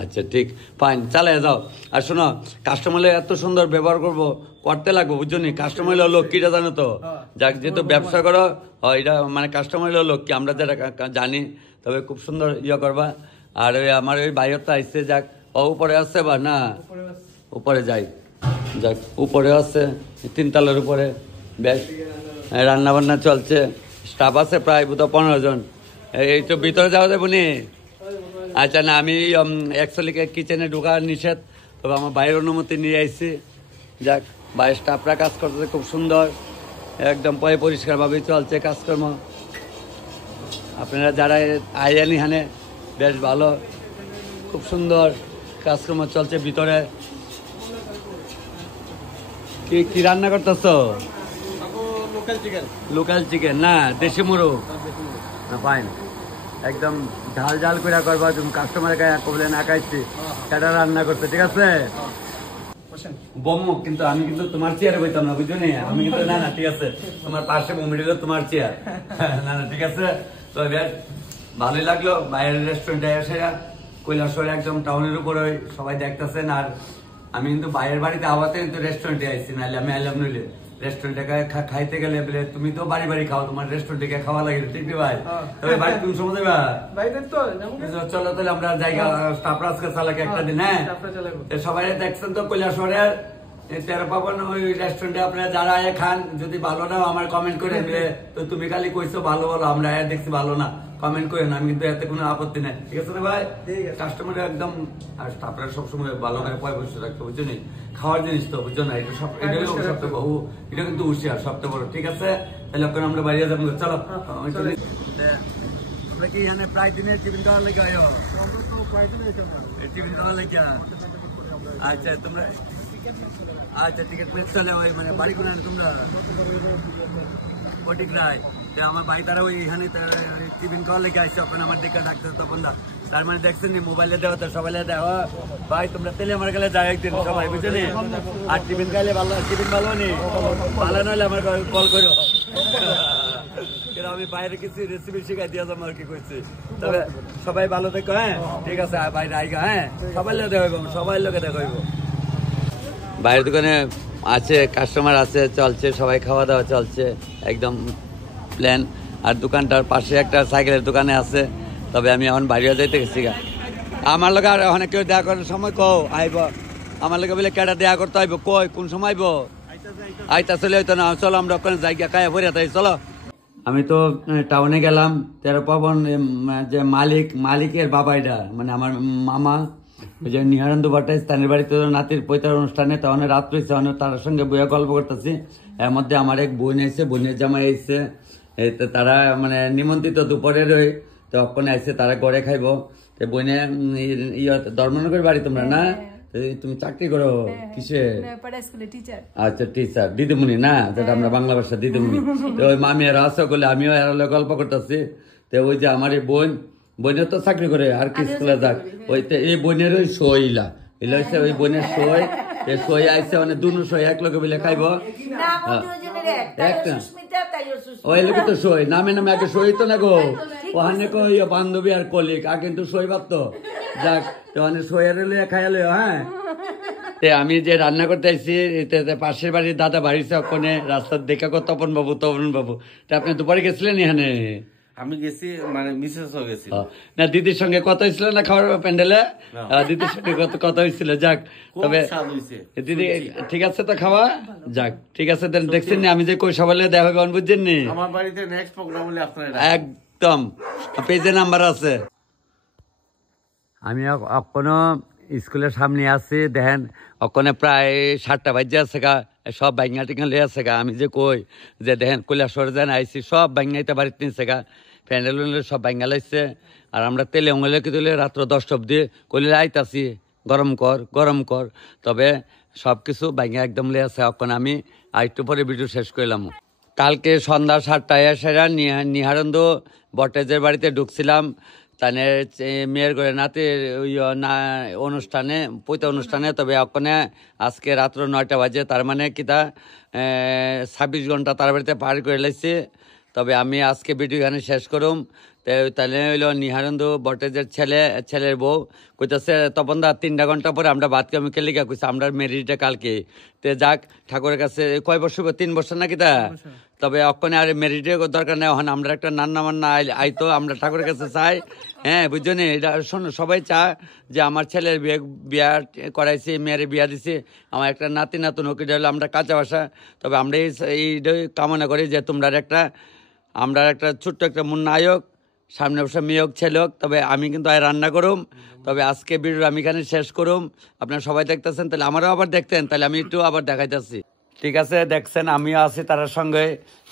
আচ্ছা ঠিক ফাইন, চালিয়ে যাও। আর শোনো, কাস্টমার এত সুন্দর ব্যবহার করবো, করতে লাগবো বুঝছো নি? কাস্টমার হলো লক্ষ্মীটা জানো তো, যাক যেহেতু ব্যবসা করো এটা মানে কাস্টমার হলো লক্ষ্মী, আমরা যেটা জানি। তবে খুব সুন্দর করবা। আর ওই আমার ওই বাইরটা আইসে, যাক উপরে আছে বা না, উপরে যাই, যাক উপরে আছে 3 তলার উপরে। বেশ রান্না বান্না চলছে, স্টাফ আছে প্রায় 15 জন। এই তো ভিতরে যাওয়া যাবো নি? আচ্ছা না, আমি অ্যাকচুয়ালি কিচেনে ঢোকা নিষেধ, তবে আমার বাইরের অনুমতি নিয়ে আইছি। যাক বাইরের স্টাফরা কাজ করতেছে খুব সুন্দর, একদম পরিষ্কারভাবেই চলছে কাজকর্ম। আপনারা যারা আইয়েন এখানে বেশ ভালো, খুব সুন্দর কাজকর্ম চলছে ভিতরে। কি রান্না করতেছো? লোকাল চিকেন না দেশি মুরগ? ফাইন, একদম ঝাল ঝাল করে করবা। তুমি কাস্টমার কবলে না খাইছি সেটা রান্না করতে, ঠিক আছে? বম্মু, কিন্তু আমি কিন্তু তোমার চেয়ারে বইতাম না, বুঝছো? আমি কিন্তু না ঠিক আছে, তোমার পাশে বমি দিল তোমার চেয়ার। না ঠিক আছে। তো ভালোই লাগলো বাইরের রেস্টুরেন্টে এসে, কৈলাসহর একদম টাউনের উপরে সবাই দেখতেছেন। আর আমি কিন্তু বাইরের বাড়িতে আওয়াতে কিন্তু রেস্টুরেন্টে আইছি, নাহলে আমি আইলাম নইলে রেস্টুরেন্টে খাইতে গেলে বলে তুমি তো বাড়ি বাড়ি খাও, তোমার রেস্টুরেন্টে খাওয়া লাগে, ঠিক ভাই? তবে বাড়ি কোন সময় দেবা? চলো তাহলে আমরা জায়গা স্টাফরা আজকে চালাকে একটা দিন। হ্যাঁ, সবাই দেখছেন তো কৈলাসহরের তেরো পাবন ওই রেস্টুরেন্টে আপনারা যারা আয় খান, যদি ভালো না আমার কমেন্ট করে দিলে তো তুমি খালি কইছো ভালো বলো, আমরা দেখছি ভালো না কমেন্ট করে না, আমি কিন্তু এতে কোনো আপত্তি নাই, ঠিক আছে না ভাই? কাস্টমার একদম আর স্টাফরা সবসময় ভালো করে পয়সা রাখতে, বুঝছো নি? খাওয়ার জিনিস তো বুঝছো না, এটা সব এটাই সবচেয়ে বহু, এটা কিন্তু হুঁশিয়ার সবচেয়ে বড়, ঠিক আছে? তাহলে এখন আমরা বাইরে যাবো, চলো। আমরা কি এখানে প্রায় দিনের টিফিন খাওয়ার লেগে টিফিন খাওয়ার লেগে? আচ্ছা তোমরা আচ্ছা টিকিট পেয়ে চলে ওই মানে বাড়ি কোন তোমরা কোটিক রায়? আমার বাড়ি তারা ওই এখানে টিফিন খাওয়ার লেগে আসছে, ওখানে আমার দিকে ডাক্তার তখন দা, তার মানে দেখছেন নি মোবাইলে দেওয়া তো সবাই দেওয়া। ভাই তোমরা তেলে আমার গেলে যাও একদিন সবাই, বুঝছো নি? আর টিফিন খাইলে ভালো, টিফিন ভালো নি ভালো নইলে আমার কল করো। আমি বাইরে কিছু রেসিপি শিখাই দিয়ে যাবো আর কি করছি। তবে সবাই ভালো থেকো। হ্যাঁ ঠিক আছে, বাইরে আইগা। হ্যাঁ সবাই লোক দেখাইব, সবাই লোকে দেখাইব। বাইরের দোকানে আছে, কাস্টমার আছে, চলছে, সবাই খাওয়া দাওয়া চলছে একদম প্ল্যান। আর দোকানটার পাশে একটা সাইকেলের দোকানে আছে। তবে আমি এখন বাইরে যাইতে গেছি গা, আমার লোক আর ওখানে কেউ দেয়া করার সময় কও আইব, আমার লোকে বলে কেটা দেয়া করতে আইব, কই কোন সময় আইব? আইতা চলে হইতো না, চলো আমরা ওখানে জায়গা খাইয়া ভরে তাই চলো। আমি তো টাউনে গেলাম, তেরো পাবন যে মালিকের বাবা, এটা মানে আমার মামা, ওই যে নিহারানন্দ ভট্টাচার্যের বাড়িতে নাতির পৈতার অনুষ্ঠানে, তখন রাত রয়েছে, তার সঙ্গে বইয়া গল্প করতেছি। এর মধ্যে আমার এক বোন এসে, বোনের জামাই এসছে, তারা মানে নিমন্ত্রিত দুপুরের ওই তখন আইসে, তারা ঘরে খাইব। বোনে ধর্মনগর বাড়ি তোমরা না? তুমি চাকরি করো কিসে? আচ্ছা টিচার, দিদিমণি না, যেটা আমরা বাংলা ভাষা দিদিমণি। তো ওই মামি আর আসো বলে আমিও এর গল্প করতেছি। তো ওই যে আমার এই বোনের তো চাকরি করে, আর কি স্কুলে যাক, ওই এই বোনের ওই সইলা এলা হচ্ছে ওই বোনের সই, সই আইসে মানে দুনো সই এক লোকে বলে খাইব একটা, ওই লোকে তো সই নামে নামে আগে সই তো না গো, ওখানে কই বান্ধবী আর কলিক আর কিন্তু সই পারতো যাক, ওখানে সইয়ের লিয়ে খাইয়ালো। হ্যাঁ আমি যে রান্না করতে আসছি পাশের বাড়ির দাদা বাড়িছে, ওখানে রাস্তার দেখা কো তপন বাবু তা আপনি দুপুরে গেছিলেন এখানে? আমি গেছি, মানে মিসেসও গেছি না, দিদির সঙ্গে কথা হয়েছিল না খাওয়ার প্যান্ডেলে? দিদির সঙ্গে কথা হয়েছিল, যাক। তবে দিদি ঠিক আছে তো খাওয়া যাক, ঠিক আছে। দেখছেন না আমি যে কই সবাই দেখা হবে, বুঝছেন নি? আমার বাড়িতে নেক্সট প্রোগ্রাম হলে আপনারা একদম পেজে নাম্বার আছে। আমি এখনো স্কুলের সামনে আছি, দেখেন ওখানে প্রায় 7টা বাজে আছে গা, সব বাইঙ্গা টিঙ্গা লয়ে আছে গা। আমি যে কই যে দেখেন কৈলাসহর যেন আইসি, সব বাইঙ্গাইতে বাড়িতে নিচ্ছে গা, প্যান্ডেল সব বাইঙ্গা লাইছে। আর আমরা তেলে অঙ্গলে কি দিলে রাত্র 10টা অব্দি কইলে আইতাছি গরম কর। তবে সব কিছু বাইঙ্গা একদম লয়ে আছে। এখন আমি আরেকটু পরে ভিডিও শেষ করলাম। কালকে সন্ধ্যা 7টায় সেরা নিহারানন্দ ভট্টাচার্যের বাড়িতে ঢুকছিলাম, তাদের মেয়ের ঘরে নাতির অনুষ্ঠানে, পৈতা অনুষ্ঠানে। তবে ওখানে আজকে রাত্র 9টা বাজে, তার মানে কিতা 26 ঘন্টা তার বাড়িতে পার করে লাইছে। তবে আমি আজকে ভিডিও এখানে শেষ করুম। তাহলে হইল নিহারানন্দ ভট্টাচার্যের ছেলের বউ কইতেছে, তপন দা 3টা ঘন্টা পরে আমরা ভাত কামি খেলে গা, কইছে আমরা মেরিটে কালকে। তে যাক, ঠাকুরের কাছে কয় বছর, 3 বছর নাকি তা? তবে অক্ষণে আর মেরিটে দরকার নেই, এখন আমরা একটা নান্না মান্না আইতো আমরা ঠাকুরের কাছে চাই। হ্যাঁ বুঝছো নি? এটা শোনো, সবাই চায় যে আমার ছেলের বিয়া করাইছি, মেয়ের বিয়া দিছি, আমার একটা নাতি নাতুন হোক, এটা হলো আমরা কাঁচা ভাষা। তবে আমরা এইটাই কামনা করি যে তোমরা আমরা একটা ছোট্ট একটা নায়ক, সামনে বসে মেয়ে হোক ছেলে হোক। তবে আমি কিন্তু রান্না করুম। তবে আজকে ভিডিও আমি এখানে শেষ করুম। আপনারা সবাই দেখতেছেন, তাহলে আমারও আবার দেখতেন, তাহলে আমি একটু আবার দেখাইতেছি। ঠিক আছে, দেখছেন আমিও আছি তার সঙ্গে।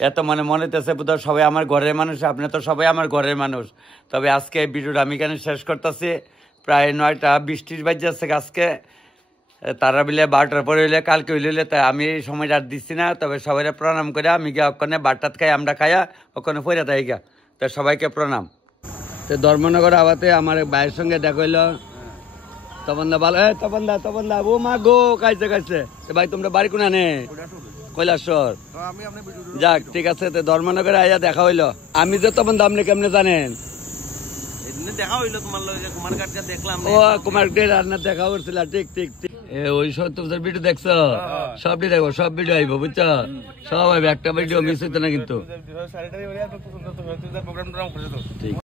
এত মনে হইতেছে বোধহয় সবাই আমার ঘরের মানুষ, আপনি তো সবাই আমার ঘরের মানুষ। তবে আজকে ভিডিওটা আমি এখানে শেষ করতেছি। প্রায় 9টা 20 বাজে আছে আজকে। তারা বিলে 12টার পরে হইলে কালকে হইলে তাই আমি এই সময়টা আর দিচ্ছি না। তবে সবাই প্রণাম করে আমি গিয়ে ওখানে বারটাত খাই, আমরা খাইয়া ওখানে পড়ে থাকি গা। তো সবাইকে প্রণাম। তো ধর্মনগর আবাতে আমার ভাইয়ের সঙ্গে দেখা হইলো। তপন দা ভালো, তপন দা ও মা গো কাইছে ভাই তোমরা বাড়ি কোনা নে? কৈলাসর। যাক ঠিক আছে, তো ধর্মনগরে আইয়া দেখা হইলো। আমি যে তপন দা আপনি কেমনে জানেন? দেখা হইলো তোমার লগে কুমারঘাট দেখলাম। ও কুমারঘাটে রান্না দেখা করছিল, ঠিক ওই 70 ভিডিও দেখছো? সবটি দেখো, সব ভিডিও আইবো বুঝছো, সব আইবে, একটা ভিডিও মিস হইতো না কিন্তু। প্রোগ্রাম ঠিক।